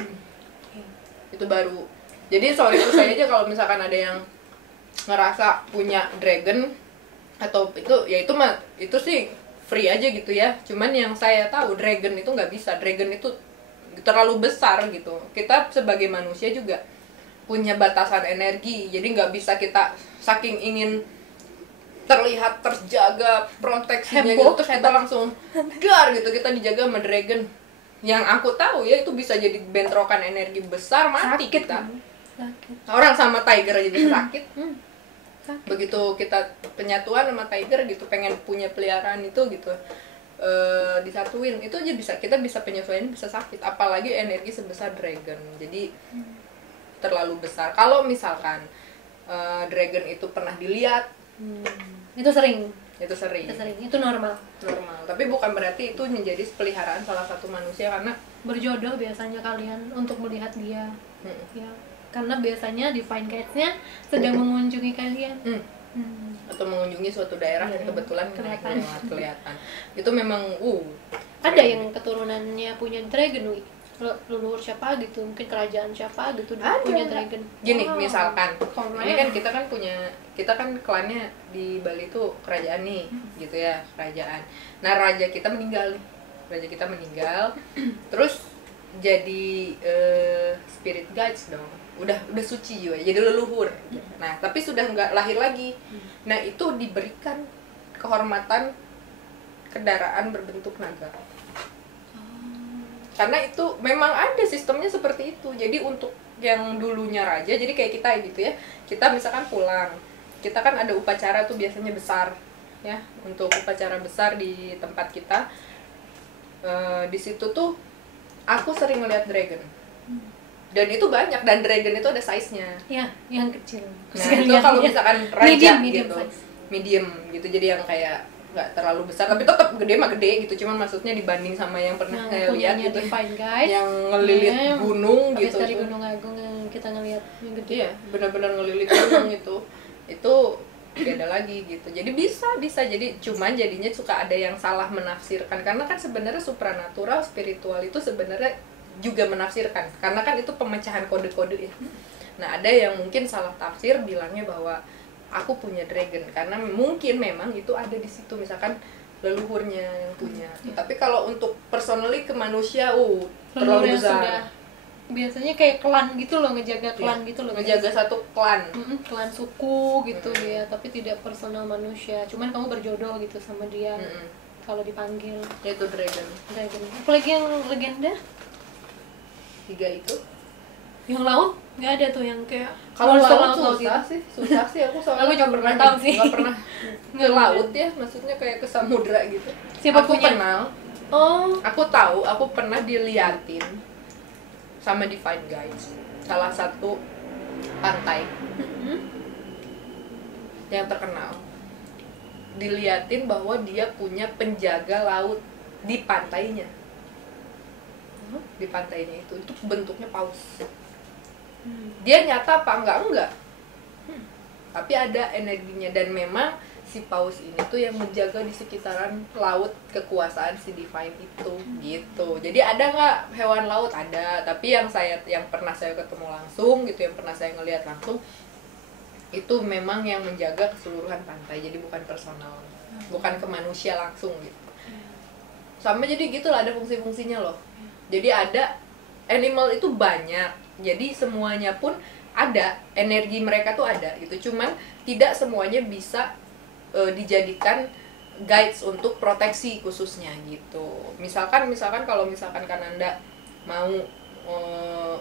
Itu baru. Jadi sorry itu saya aja kalau misalkan ada yang ngerasa punya dragon atau itu ya itu sih free aja gitu ya. Cuman yang saya tahu dragon itu nggak bisa, dragon itu terlalu besar gitu. Kita sebagai manusia juga punya batasan energi, jadi nggak bisa kita saking ingin terlihat terjaga proteksinya gitu terus kita langsung dar gitu, kita dijaga sama dragon. Yang aku tahu ya itu bisa jadi bentrokan energi besar, mati sakit, kita sakit. Orang sama tiger aja bisa sakit. Begitu kita penyatuan sama tiger gitu, pengen punya peliharaan itu gitu, disatuin itu aja kita bisa penyesuaian, bisa sakit, apalagi energi sebesar dragon. Jadi terlalu besar. Kalau misalkan dragon itu pernah dilihat, itu sering, itu normal, tapi bukan berarti itu menjadi peliharaan salah satu manusia, karena berjodoh biasanya kalian untuk melihat dia. Ya. Karena biasanya divine guides-nya sedang mengunjungi kalian. Atau mengunjungi suatu daerah yang kebetulan kelihatan. Itu memang ada yang keturunannya punya dragon, leluhur siapa gitu, mungkin kerajaan siapa gitu punya dragon. Gini, misalkan ini kan kita kan klannya di Bali tuh kerajaan nih, gitu ya, kerajaan. Nah, raja kita meninggal, terus jadi spirit guides dong. Udah suci juga, jadi leluhur. Nah, tapi sudah nggak lahir lagi. Nah, itu diberikan kehormatan kendaraan berbentuk naga. Karena itu memang ada sistemnya seperti itu. Jadi untuk yang dulunya raja, jadi kayak kita gitu ya, kita misalkan pulang, kita kan ada upacara tuh biasanya besar ya, untuk upacara besar di tempat kita. Di situ tuh aku sering ngeliat dragon. Dan itu banyak, dan dragon itu ada size-nya. Ya, yang kecil. Nah, itu kalau misalkan raja medium gitu. Size. Medium gitu. Jadi yang kayak nggak terlalu besar, tapi tetap gede mah gede gitu. Cuman maksudnya dibanding sama yang pernah saya lihat gitu. Yang ngelilit gunung gitu. Dari Gunung Agung yang kita ngelihat yang gede. Iya, benar-benar ngelilit gunung itu. Itu beda lagi gitu. Jadi bisa jadi cuman jadinya suka ada yang salah menafsirkan, karena kan sebenarnya supranatural, spiritual itu sebenarnya juga menafsirkan, karena kan itu pemecahan kode-kode ya. Nah, ada yang mungkin salah tafsir bilangnya bahwa aku punya dragon karena mungkin memang itu ada di situ, misalkan leluhurnya yang punya. Tapi kalau untuk personally ke manusia, leluhur terlalu yang besar. sudah biasanya kayak klan gitu loh, ngejaga klan gitu loh, ngejaga satu klan. Klan suku gitu dia, tapi tidak personal manusia. Cuman kamu berjodoh gitu sama dia kalau dipanggil. Itu dragon. Apalagi yang legenda? 3 itu. Yang laut nggak ada tuh yang kayak Kalau monster laut gitu. susah sih aku soalnya Aku juga belum tahu sih. nggak pernah ke laut ya, maksudnya kayak ke samudra gitu. Siapa aku punya? kenal, aku tahu, aku pernah diliatin sama Divine Guides salah satu pantai yang terkenal, diliatin bahwa dia punya penjaga laut di pantainya. Di pantainya itu bentuknya paus. Dia nyata apa enggak, tapi ada energinya, dan memang si paus ini tuh yang menjaga di sekitaran laut kekuasaan si Divine itu gitu. Jadi ada nggak hewan laut? Ada, tapi yang pernah saya ketemu langsung gitu, yang pernah saya ngelihat langsung itu memang yang menjaga keseluruhan pantai, jadi bukan personal, bukan ke manusia langsung gitu. Sama jadi gitulah, ada fungsi-fungsinya loh. Jadi ada animal itu banyak, jadi semuanya pun ada, energi mereka tuh ada gitu. Cuman tidak semuanya bisa dijadikan guides untuk proteksi khususnya gitu. Misalkan kalau Kananda mau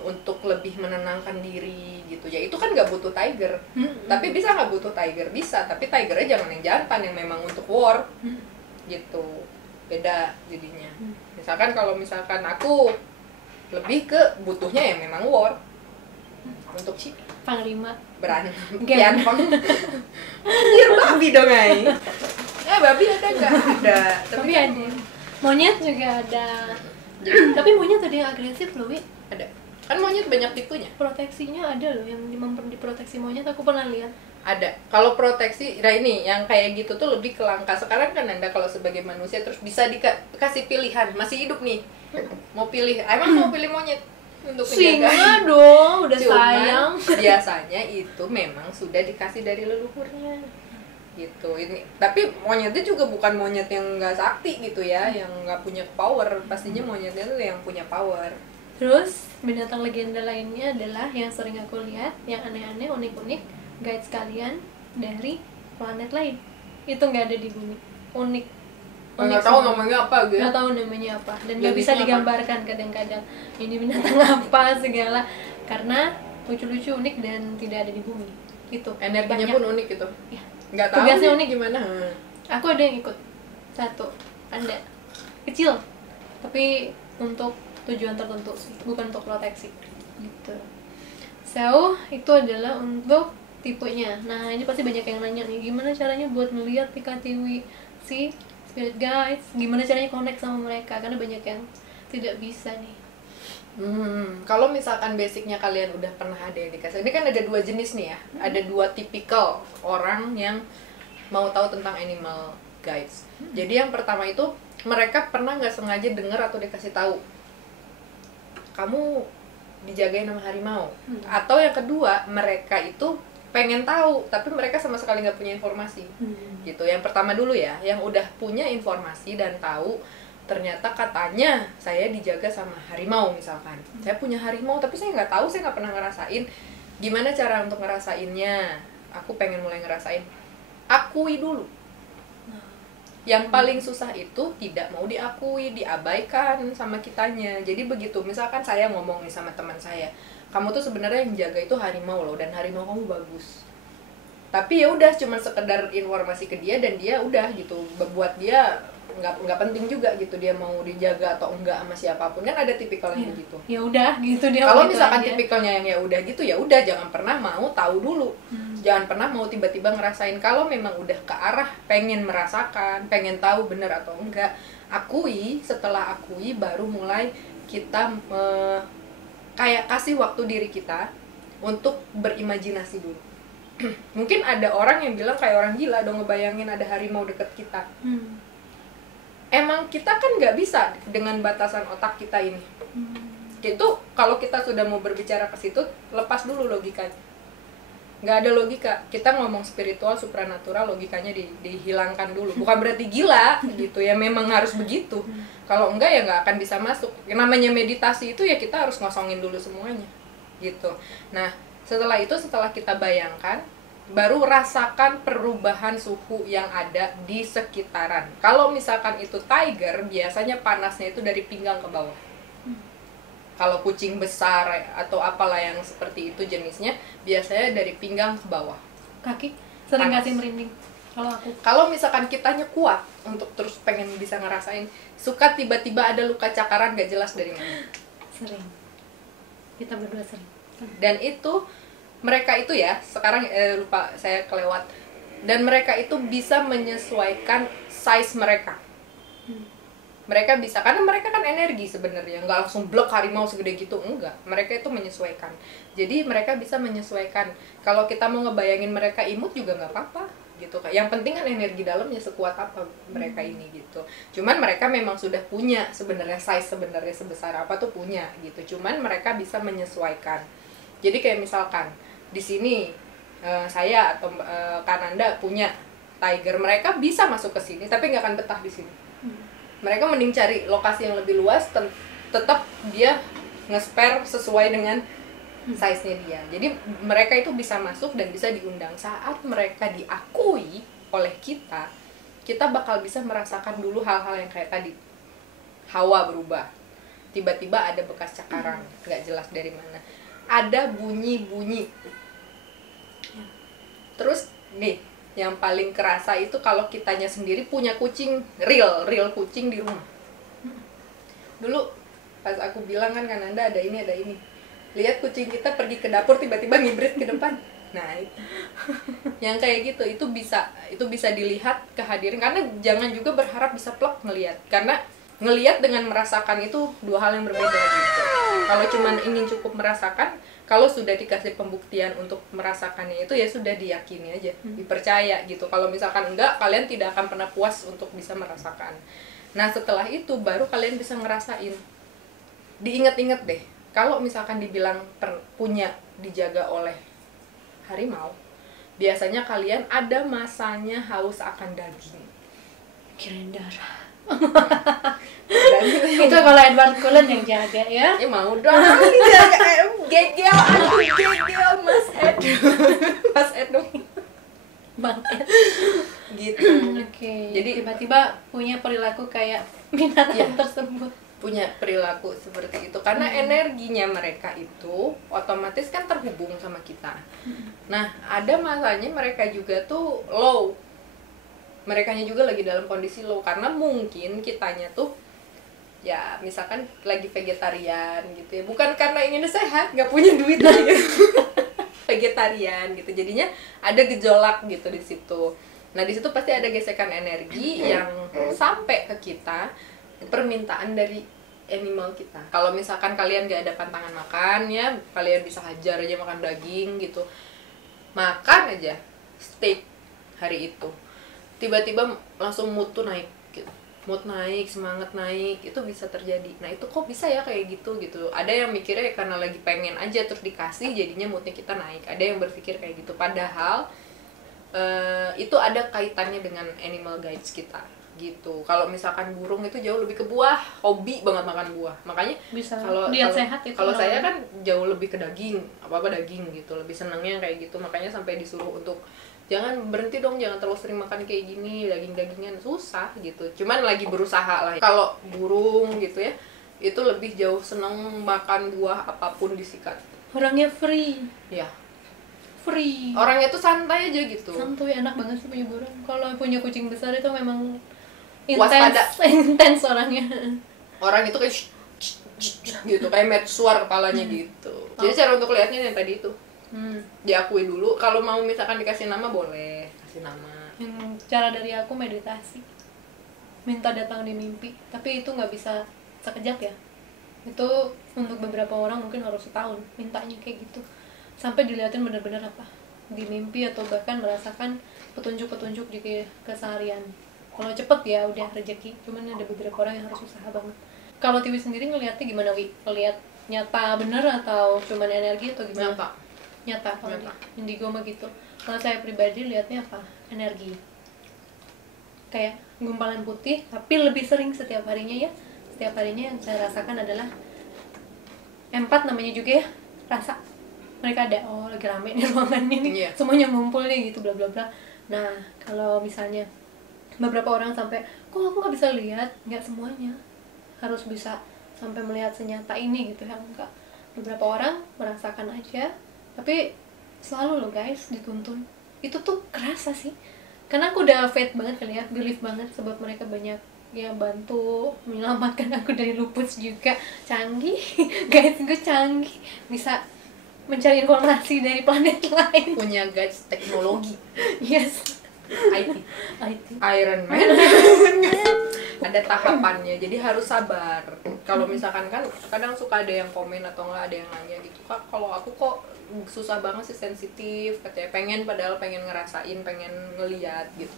untuk lebih menenangkan diri gitu ya, itu kan nggak butuh tiger. Tapi bisa nggak butuh tiger? Bisa, tapi tigernya jangan yang jantan, yang memang untuk war gitu. Beda jadinya. Kalau misalkan aku lebih ke butuhnya yang memang war untuk si Panglima berani kian anjir babi dong ay. Babi ada nggak? Ada, tapi ada. Monyet juga ada. Tapi monyet ada yang agresif loh, Wi. Ada. Kan monyet banyak tipenya. Proteksinya ada loh, yang diproteksi monyet aku pernah lihat. Ada. Kalau proteksi, nah ini yang kayak gitu tuh lebih ke langka. Sekarang kan Anda kalau sebagai manusia terus bisa dikasih pilihan, masih hidup nih, mau pilih, emang mau pilih monyet untuk singa dong, udah cuman, sayang. Biasanya itu memang sudah dikasih dari leluhurnya gitu. Ini tapi monyetnya juga bukan monyet yang nggak sakti gitu ya, yang nggak punya power. Pastinya monyetnya tuh yang punya power. Terus binatang legenda lainnya adalah yang sering aku lihat, yang aneh-aneh, unik-unik, guides kalian dari planet lain. Itu nggak ada di bumi. Unik. Nggak tahu namanya apa gitu. Nggak tahu namanya apa, dan nggak bisa digambarkan kadang-kadang ini binatang apa segala, karena lucu-lucu, unik, dan tidak ada di bumi. Itu energinya banyak. pun unik gitu Ya. Nggak tahu tugasnya nih unik. gimana. Aku ada yang ikut satu, Anda kecil, tapi untuk tujuan tertentu sih, bukan untuk proteksi gitu. So itu adalah untuk tipenya. Nah ini pasti banyak yang nanya nih, gimana caranya buat melihat Tiwi si spirit guides, gimana caranya connect sama mereka, karena banyak yang tidak bisa nih. Kalau misalkan basicnya kalian udah pernah ada yang dikasih, ini kan ada 2 jenis nih ya, ada 2 tipikal orang yang mau tahu tentang animal guides. Jadi yang pertama itu mereka pernah nggak sengaja dengar atau dikasih tahu kamu dijagain sama harimau, atau yang kedua mereka itu pengen tahu tapi mereka sama sekali nggak punya informasi gitu. Yang pertama dulu ya, yang udah punya informasi dan tahu ternyata katanya saya dijaga sama harimau misalkan. Saya punya harimau tapi saya nggak tahu, saya nggak pernah ngerasain. Gimana cara untuk ngerasainnya? Aku pengen mulai ngerasain. Akui dulu. Yang paling susah itu tidak mau diakui, diabaikan sama kitanya. Jadi begitu, misalkan saya ngomong nih sama teman saya, kamu tuh sebenarnya yang jaga itu harimau loh, dan harimau kamu bagus. Tapi ya udah cuma sekedar informasi ke dia, dan dia udah gitu, buat dia nggak penting juga gitu dia mau dijaga atau enggak sama siapapun. Kan ada tipikal yang begitu. Ya udah gitu dia. Kalau misalkan tipikalnya yang ya udah gitu, ya udah jangan pernah mau tahu dulu. Jangan pernah mau tiba-tiba ngerasain. Kalau memang udah ke arah pengen merasakan, pengen tahu bener atau enggak, akui. Setelah akui baru mulai kita kayak kasih waktu diri kita untuk berimajinasi dulu. Mungkin ada orang yang bilang kayak orang gila dong ngebayangin ada harimau deket kita. Emang kita kan nggak bisa dengan batasan otak kita ini. Itu kalau kita sudah mau berbicara ke situ, lepas dulu logikanya. nggak ada logika. Kita ngomong spiritual supranatural, logikanya dihilangkan dulu. Bukan berarti gila gitu ya, memang harus begitu. Kalau enggak ya nggak akan bisa masuk. Yang namanya meditasi itu ya kita harus ngosongin dulu semuanya gitu. Nah setelah itu, setelah kita bayangkan, baru rasakan perubahan suhu yang ada di sekitaran. Kalau misalkan itu tiger, biasanya panasnya itu dari pinggang ke bawah. Kalau kucing besar atau apalah yang seperti itu jenisnya, biasanya dari pinggang ke bawah. Kaki sering Panas. kasih merinding. Kalau aku, Kalau misalkan kitanya kuat untuk terus pengen bisa ngerasain, suka tiba-tiba ada luka cakaran gak jelas dari mana. sering. Kita berdua sering. Dan itu, mereka itu ya, sekarang lupa saya kelewat. Dan mereka itu bisa menyesuaikan size mereka. Mereka bisa, karena mereka kan energi sebenarnya, nggak langsung blok harimau segede gitu, enggak. Mereka itu menyesuaikan. Jadi mereka bisa menyesuaikan. Kalau kita mau ngebayangin mereka imut juga nggak apa-apa gitu. Yang penting kan energi dalamnya sekuat apa mereka ini gitu. Cuman mereka memang sudah punya sebenarnya size sebenarnya sebesar apa tuh punya gitu. Cuman mereka bisa menyesuaikan. Jadi kayak misalkan di sini saya atau Kananda punya tiger, mereka bisa masuk ke sini tapi nggak akan betah di sini. Mereka mending cari lokasi yang lebih luas, tetap dia nge-spare sesuai dengan size-nya dia. Jadi mereka itu bisa masuk dan bisa diundang. Saat mereka diakui oleh kita, kita bakal bisa merasakan dulu hal-hal yang kayak tadi. Hawa berubah, tiba-tiba ada bekas cakaran, nggak jelas dari mana. Ada bunyi-bunyi. Terus nih, yang paling kerasa itu kalau kitanya sendiri punya kucing, real kucing di rumah. Dulu pas aku bilang kan Anda ada ini, lihat kucing kita pergi ke dapur tiba-tiba ngibrit ke depan. Nah itu yang kayak gitu, itu bisa dilihat kehadiran. Karena jangan juga berharap bisa plek ngelihat, karena ngelihat dengan merasakan itu dua hal yang berbeda gitu. Kalau cuman ingin cukup merasakan, kalau sudah dikasih pembuktian untuk merasakannya itu ya sudah diyakini aja, dipercaya gitu. Kalau misalkan enggak, kalian tidak akan pernah puas untuk bisa merasakan. Nah setelah itu baru kalian bisa ngerasain. Diingat-ingat deh, kalau misalkan dibilang punya dijaga oleh harimau, biasanya kalian ada masanya haus akan daging. Kirain darah. Itu kalau Edward Cullen yang jaga ya. Mau dong dijaga. Gegel, aduh gegel Mas Ed. Mas Ed dong. Bang Ed. Gitu. Oke. Jadi tiba-tiba punya perilaku kayak binatang tersebut. Punya perilaku seperti itu karena energinya mereka itu otomatis kan terhubung sama kita. Nah, ada masanya mereka juga tuh low. Merekanya juga lagi dalam kondisi low karena mungkin kitanya tuh ya misalkan lagi vegetarian gitu ya, bukan karena ingin sehat, nggak punya duit lagi. Vegetarian gitu, jadinya ada gejolak gitu di situ. Nah di situ pasti ada gesekan energi yang sampai ke kita, permintaan dari animal kita. Kalau misalkan kalian gak ada pantangan makan ya, kalian bisa hajar aja makan daging gitu, makan aja steak hari itu, tiba-tiba langsung mood tuh naik gitu. Mood naik, semangat naik, itu bisa terjadi. Nah itu kok bisa ya kayak gitu. Ada yang mikirnya karena lagi pengen aja terus dikasih jadinya moodnya kita naik. Ada yang berpikir kayak gitu, padahal itu ada kaitannya dengan animal guides kita gitu. Kalau misalkan burung itu jauh lebih ke buah, hobi banget makan buah, makanya bisa kalau diet sehat itu. Kalau saya kan jauh lebih ke daging, apa daging gitu, lebih senangnya kayak gitu. Makanya sampai disuruh untuk jangan berhenti dong, jangan terlalu sering makan kayak gini, daging-dagingan susah gitu. Cuman lagi berusaha lah. Kalau burung gitu ya, itu lebih jauh seneng makan buah apapun disikat. Orangnya free. Ya. Free. Orangnya tuh santai aja gitu. Santuy, enak banget sih punya burung. Kalau punya kucing besar itu memang Waspada. intens orangnya. Orang itu kayak gitu, kayak mercusuar kepalanya gitu. Jadi cara untuk lihatnya yang tadi itu. Diakui dulu, kalau mau misalkan dikasih nama boleh kasih nama. Cara dari aku meditasi, minta datang di mimpi, tapi itu nggak bisa sekejap ya, itu untuk beberapa orang mungkin harus setahun mintanya kayak gitu sampai dilihatin benar-benar apa di mimpi atau bahkan merasakan petunjuk-petunjuk di keseharian. Kalau cepet ya udah rezeki, cuman ada beberapa orang yang harus usaha banget. Kalau Tiwi sendiri ngelihatnya gimana, Wi? Ngelihat nyata bener atau cuman energi atau gimana? Nyata. nyata kalau indigo mah gitu. Kalau saya pribadi lihatnya apa, energi, kayak gumpalan putih tapi lebih sering setiap harinya ya. Setiap harinya yang saya rasakan adalah empat namanya juga ya, rasa mereka ada, oh lagi rame nih ruangannya nih, semuanya ngumpul nih gitu bla bla bla. Nah kalau misalnya beberapa orang sampai, kok aku nggak bisa lihat, nggak semuanya harus bisa sampai melihat senyata ini gitu ya, enggak. Beberapa orang merasakan aja, tapi selalu loh guys dituntun. Itu tuh kerasa sih, karena aku udah faith banget kali ya, belief banget, sebab mereka banyak ya bantu menyelamatkan aku dari lupus juga. Canggih guys, gue canggih, bisa mencari informasi dari planet lain, punya guys teknologi. Yes, IT Iron Man. Ada tahapannya, jadi harus sabar. Kalau misalkan kan kadang suka ada yang komen atau enggak ada yang nanya gitu, Kak kalau aku kok susah banget sih, sensitif katanya, padahal pengen ngerasain, pengen ngeliat gitu.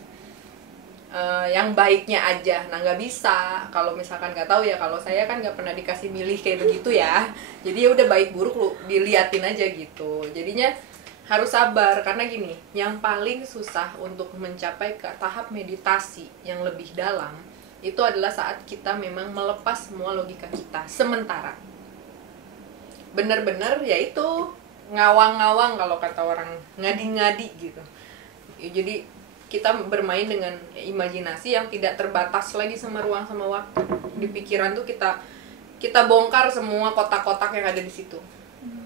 Yang baiknya aja, nah nggak bisa kalau misalkan nggak tahu ya. Kalau saya kan nggak pernah dikasih milih kayak begitu ya, jadi ya udah baik buruk lu diliatin aja gitu. Jadinya harus sabar, karena gini, yang paling susah untuk mencapai ke tahap meditasi yang lebih dalam itu adalah saat kita memang melepas semua logika kita sementara, bener-bener yaitu ngawang-ngawang, kalau kata orang ngadi-ngadi gitu. Jadi kita bermain dengan imajinasi yang tidak terbatas lagi sama ruang sama waktu. Di pikiran tuh kita bongkar semua kotak-kotak yang ada di situ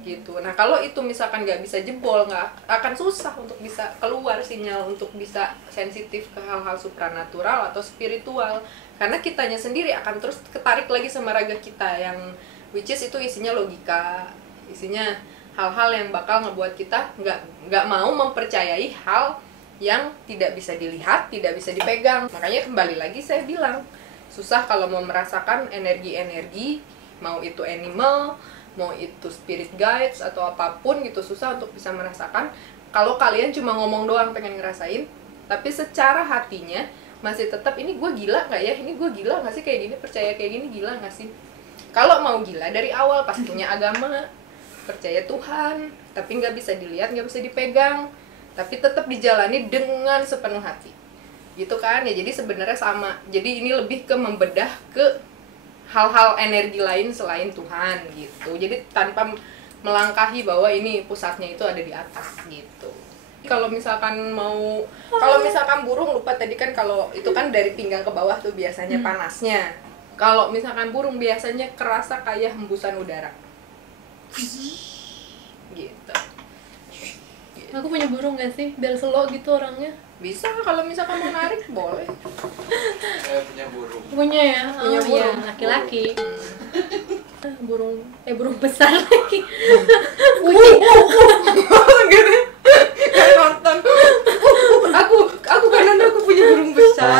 gitu. Nah kalau itu misalkan nggak bisa jebol, nggak akan susah untuk bisa keluar sinyal, untuk bisa sensitif ke hal-hal supranatural atau spiritual, karena kitanya sendiri akan terus ketarik lagi sama raga kita yang which is itu isinya logika, isinya hal-hal yang bakal ngebuat kita nggak mau mempercayai hal yang tidak bisa dilihat, tidak bisa dipegang. Makanya kembali lagi saya bilang, susah kalau mau merasakan energi-energi, mau itu animal, mau itu spirit guides atau apapun gitu, susah untuk bisa merasakan kalau kalian cuma ngomong doang pengen ngerasain, tapi secara hatinya masih tetap, ini gue gila nggak ya, ini gue gila nggak sih kayak gini, percaya kayak gini gila nggak sih. Kalau mau gila dari awal pas punya agama, percaya Tuhan, tapi nggak bisa dilihat, nggak bisa dipegang, tapi tetap dijalani dengan sepenuh hati gitu kan ya. Jadi sebenarnya sama, jadi ini lebih ke membedah ke hal-hal energi lain selain Tuhan gitu. Jadi tanpa melangkahi bahwa ini pusatnya itu ada di atas gitu. Kalau misalkan burung, lupa tadi kan, kalau itu kan dari pinggang ke bawah tuh biasanya panasnya. Kalau misalkan burung biasanya kerasa kayak hembusan udara gitu. Aku punya burung gak sih? Biar slow gitu orangnya. Bisa, kalau misalkan mau narik boleh. Saya punya burung. Punya ya? Punya burung. Ya, laki-laki. Burung besar lagi. Gitu. Kayak nonton. Aku kanan aku punya burung besar.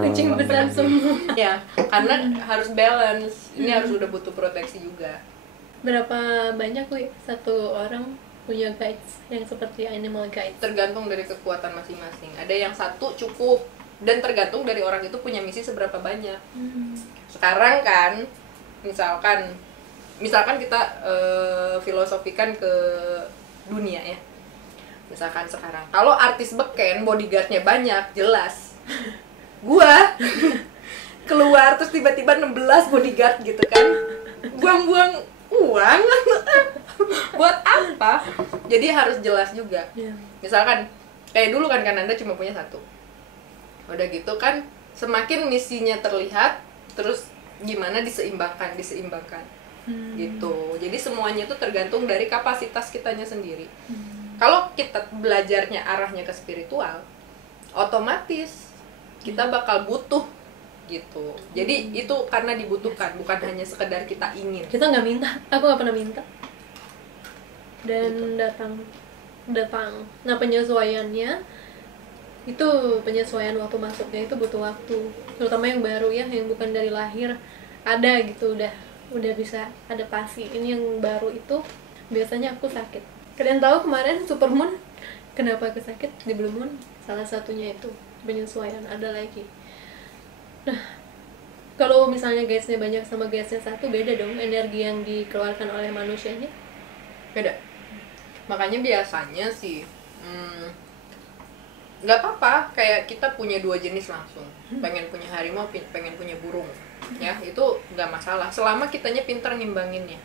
Kucing besar semua. Ya, karena harus balance. Ini harus udah butuh proteksi juga. Berapa banyak satu orang punya guides yang seperti animal guides? Tergantung dari kekuatan masing-masing. Ada yang satu cukup, dan tergantung dari orang itu punya misi seberapa banyak. Sekarang kan misalkan kita filosofikan ke dunia ya. Misalkan sekarang kalau artis beken bodyguardnya banyak, jelas gua keluar terus tiba-tiba 16 bodyguard gitu kan, buang-buang uang buat apa? Jadi harus jelas juga. Misalkan kayak dulu kan Anda cuma punya satu, udah gitu kan semakin misinya terlihat, terus gimana diseimbangkan gitu. Jadi semuanya itu tergantung dari kapasitas kitanya sendiri. Kalau kita belajarnya arahnya ke spiritual, otomatis kita bakal butuh gitu. Jadi itu karena dibutuhkan, bukan hanya sekedar kita ingin. Kita nggak minta, aku nggak pernah minta. Dan gitu. datang. Nah penyesuaiannya itu, penyesuaian waktu masuknya itu butuh waktu. Terutama yang baru ya, yang bukan dari lahir ada gitu, udah bisa adaptasi. Ini yang baru itu biasanya aku sakit. Kalian tahu kemarin Supermoon kenapa aku sakit di Blue Moon? Salah satunya itu penyesuaian. Ada lagi. Nah, kalau misalnya guysnya banyak sama guysnya satu, beda dong energi yang dikeluarkan oleh manusianya. Beda. Makanya biasanya sih nggak apa-apa, kayak kita punya dua jenis langsung, pengen punya harimau, pengen punya burung, ya itu nggak masalah selama kitanya pintar ngimbanginnya.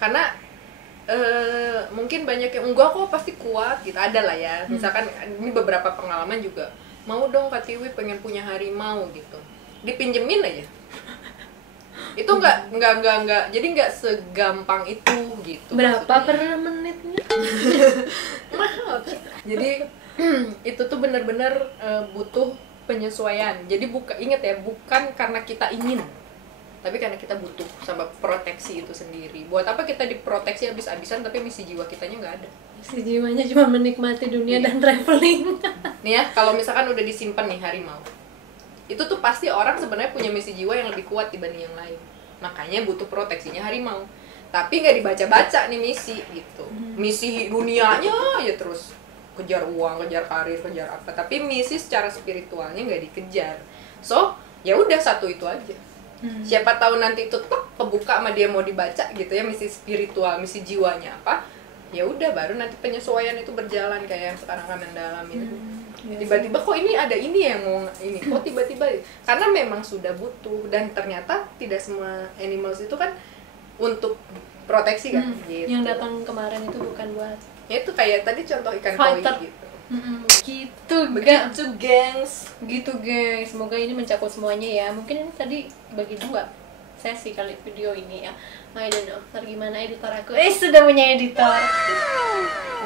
Karena mungkin banyak yang enggak kok pasti kuat gitu, ada lah ya, misalkan ini beberapa pengalaman juga, mau dong Kak Tiwi pengen punya harimau gitu, dipinjemin aja. Itu nggak jadi nggak segampang itu gitu. Berapa per menitnya? Mahal. Jadi itu tuh benar-benar butuh penyesuaian. Jadi ingat ya, bukan karena kita ingin, tapi karena kita butuh sama proteksi itu sendiri. Buat apa kita diproteksi habis-habisan tapi misi jiwa kitanya nggak ada? Si jiwanya cuma menikmati dunia dan traveling. Nih ya, kalau misalkan udah disimpan nih harimau, itu tuh pasti orang sebenarnya punya misi jiwa yang lebih kuat dibanding yang lain. Makanya butuh proteksinya harimau. Tapi nggak dibaca-baca nih misi gitu. Misi dunianya ya terus kejar uang, kejar karir, kejar apa. Tapi misi secara spiritualnya nggak dikejar. So, ya udah satu itu aja. Siapa tahu nanti itu kebuka sama dia mau dibaca gitu ya, misi spiritual, misi jiwanya apa. Ya udah baru nanti penyesuaian itu berjalan kayak yang sekarang kan dalam ini. Tiba-tiba kok ini ada ini yang mau ini, kok tiba-tiba, karena memang sudah butuh, dan ternyata tidak semua animals itu kan untuk proteksi kan gitu. Yang datang kemarin itu bukan buat Ya itu kayak tadi contoh ikan fighter koi gitu. Gitu Begitu gengs. Gitu guys, semoga ini mencakup semuanya ya. Mungkin ini tadi bagi 2 sesi kali video ini ya. I don't know, ntar gimana editor aku. Sudah punya editor.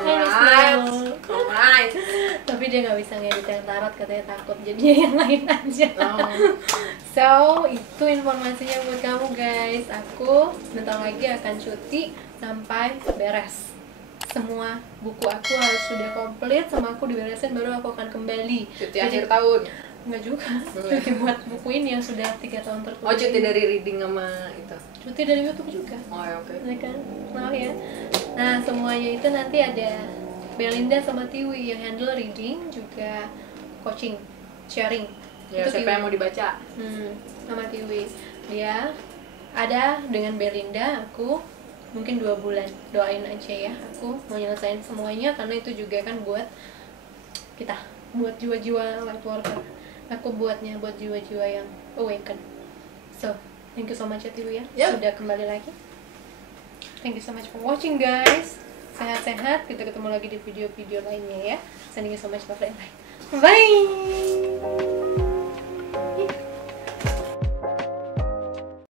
Alright. Tapi dia nggak bisa ngedit yang tarot, katanya takut, jadinya yang lain aja. So, itu informasinya buat kamu guys. Aku bentar lagi akan cuti sampai beres. Semua buku aku harus sudah komplit sama aku diberesin, baru aku akan kembali. Cuti akhir tahun? Enggak juga, cuti buat buku ini yang sudah 3 tahun tertulis. Oh, cuti dari reading sama itu? Cuti dari YouTube juga. Oh ya, oke. Ya kan? Maaf ya. Nah, semuanya itu nanti ada Belinda sama Tiwi yang handle reading, juga coaching, sharing. Ya, itu siapa Tiwi yang mau dibaca? Sama Tiwi. Dia ada dengan Belinda, aku mungkin 2 bulan. Doain aja ya, aku mau nyelesain semuanya, karena itu juga kan buat kita, buat jiwa-jiwa light worker. Aku buatnya buat jiwa-jiwa yang awaken. So, thank you so much ya Tiwi ya, sudah kembali lagi. Thank you so much for watching guys. Sehat-sehat, kita ketemu lagi di video-video lainnya ya. Sending you so much, bye. Bye.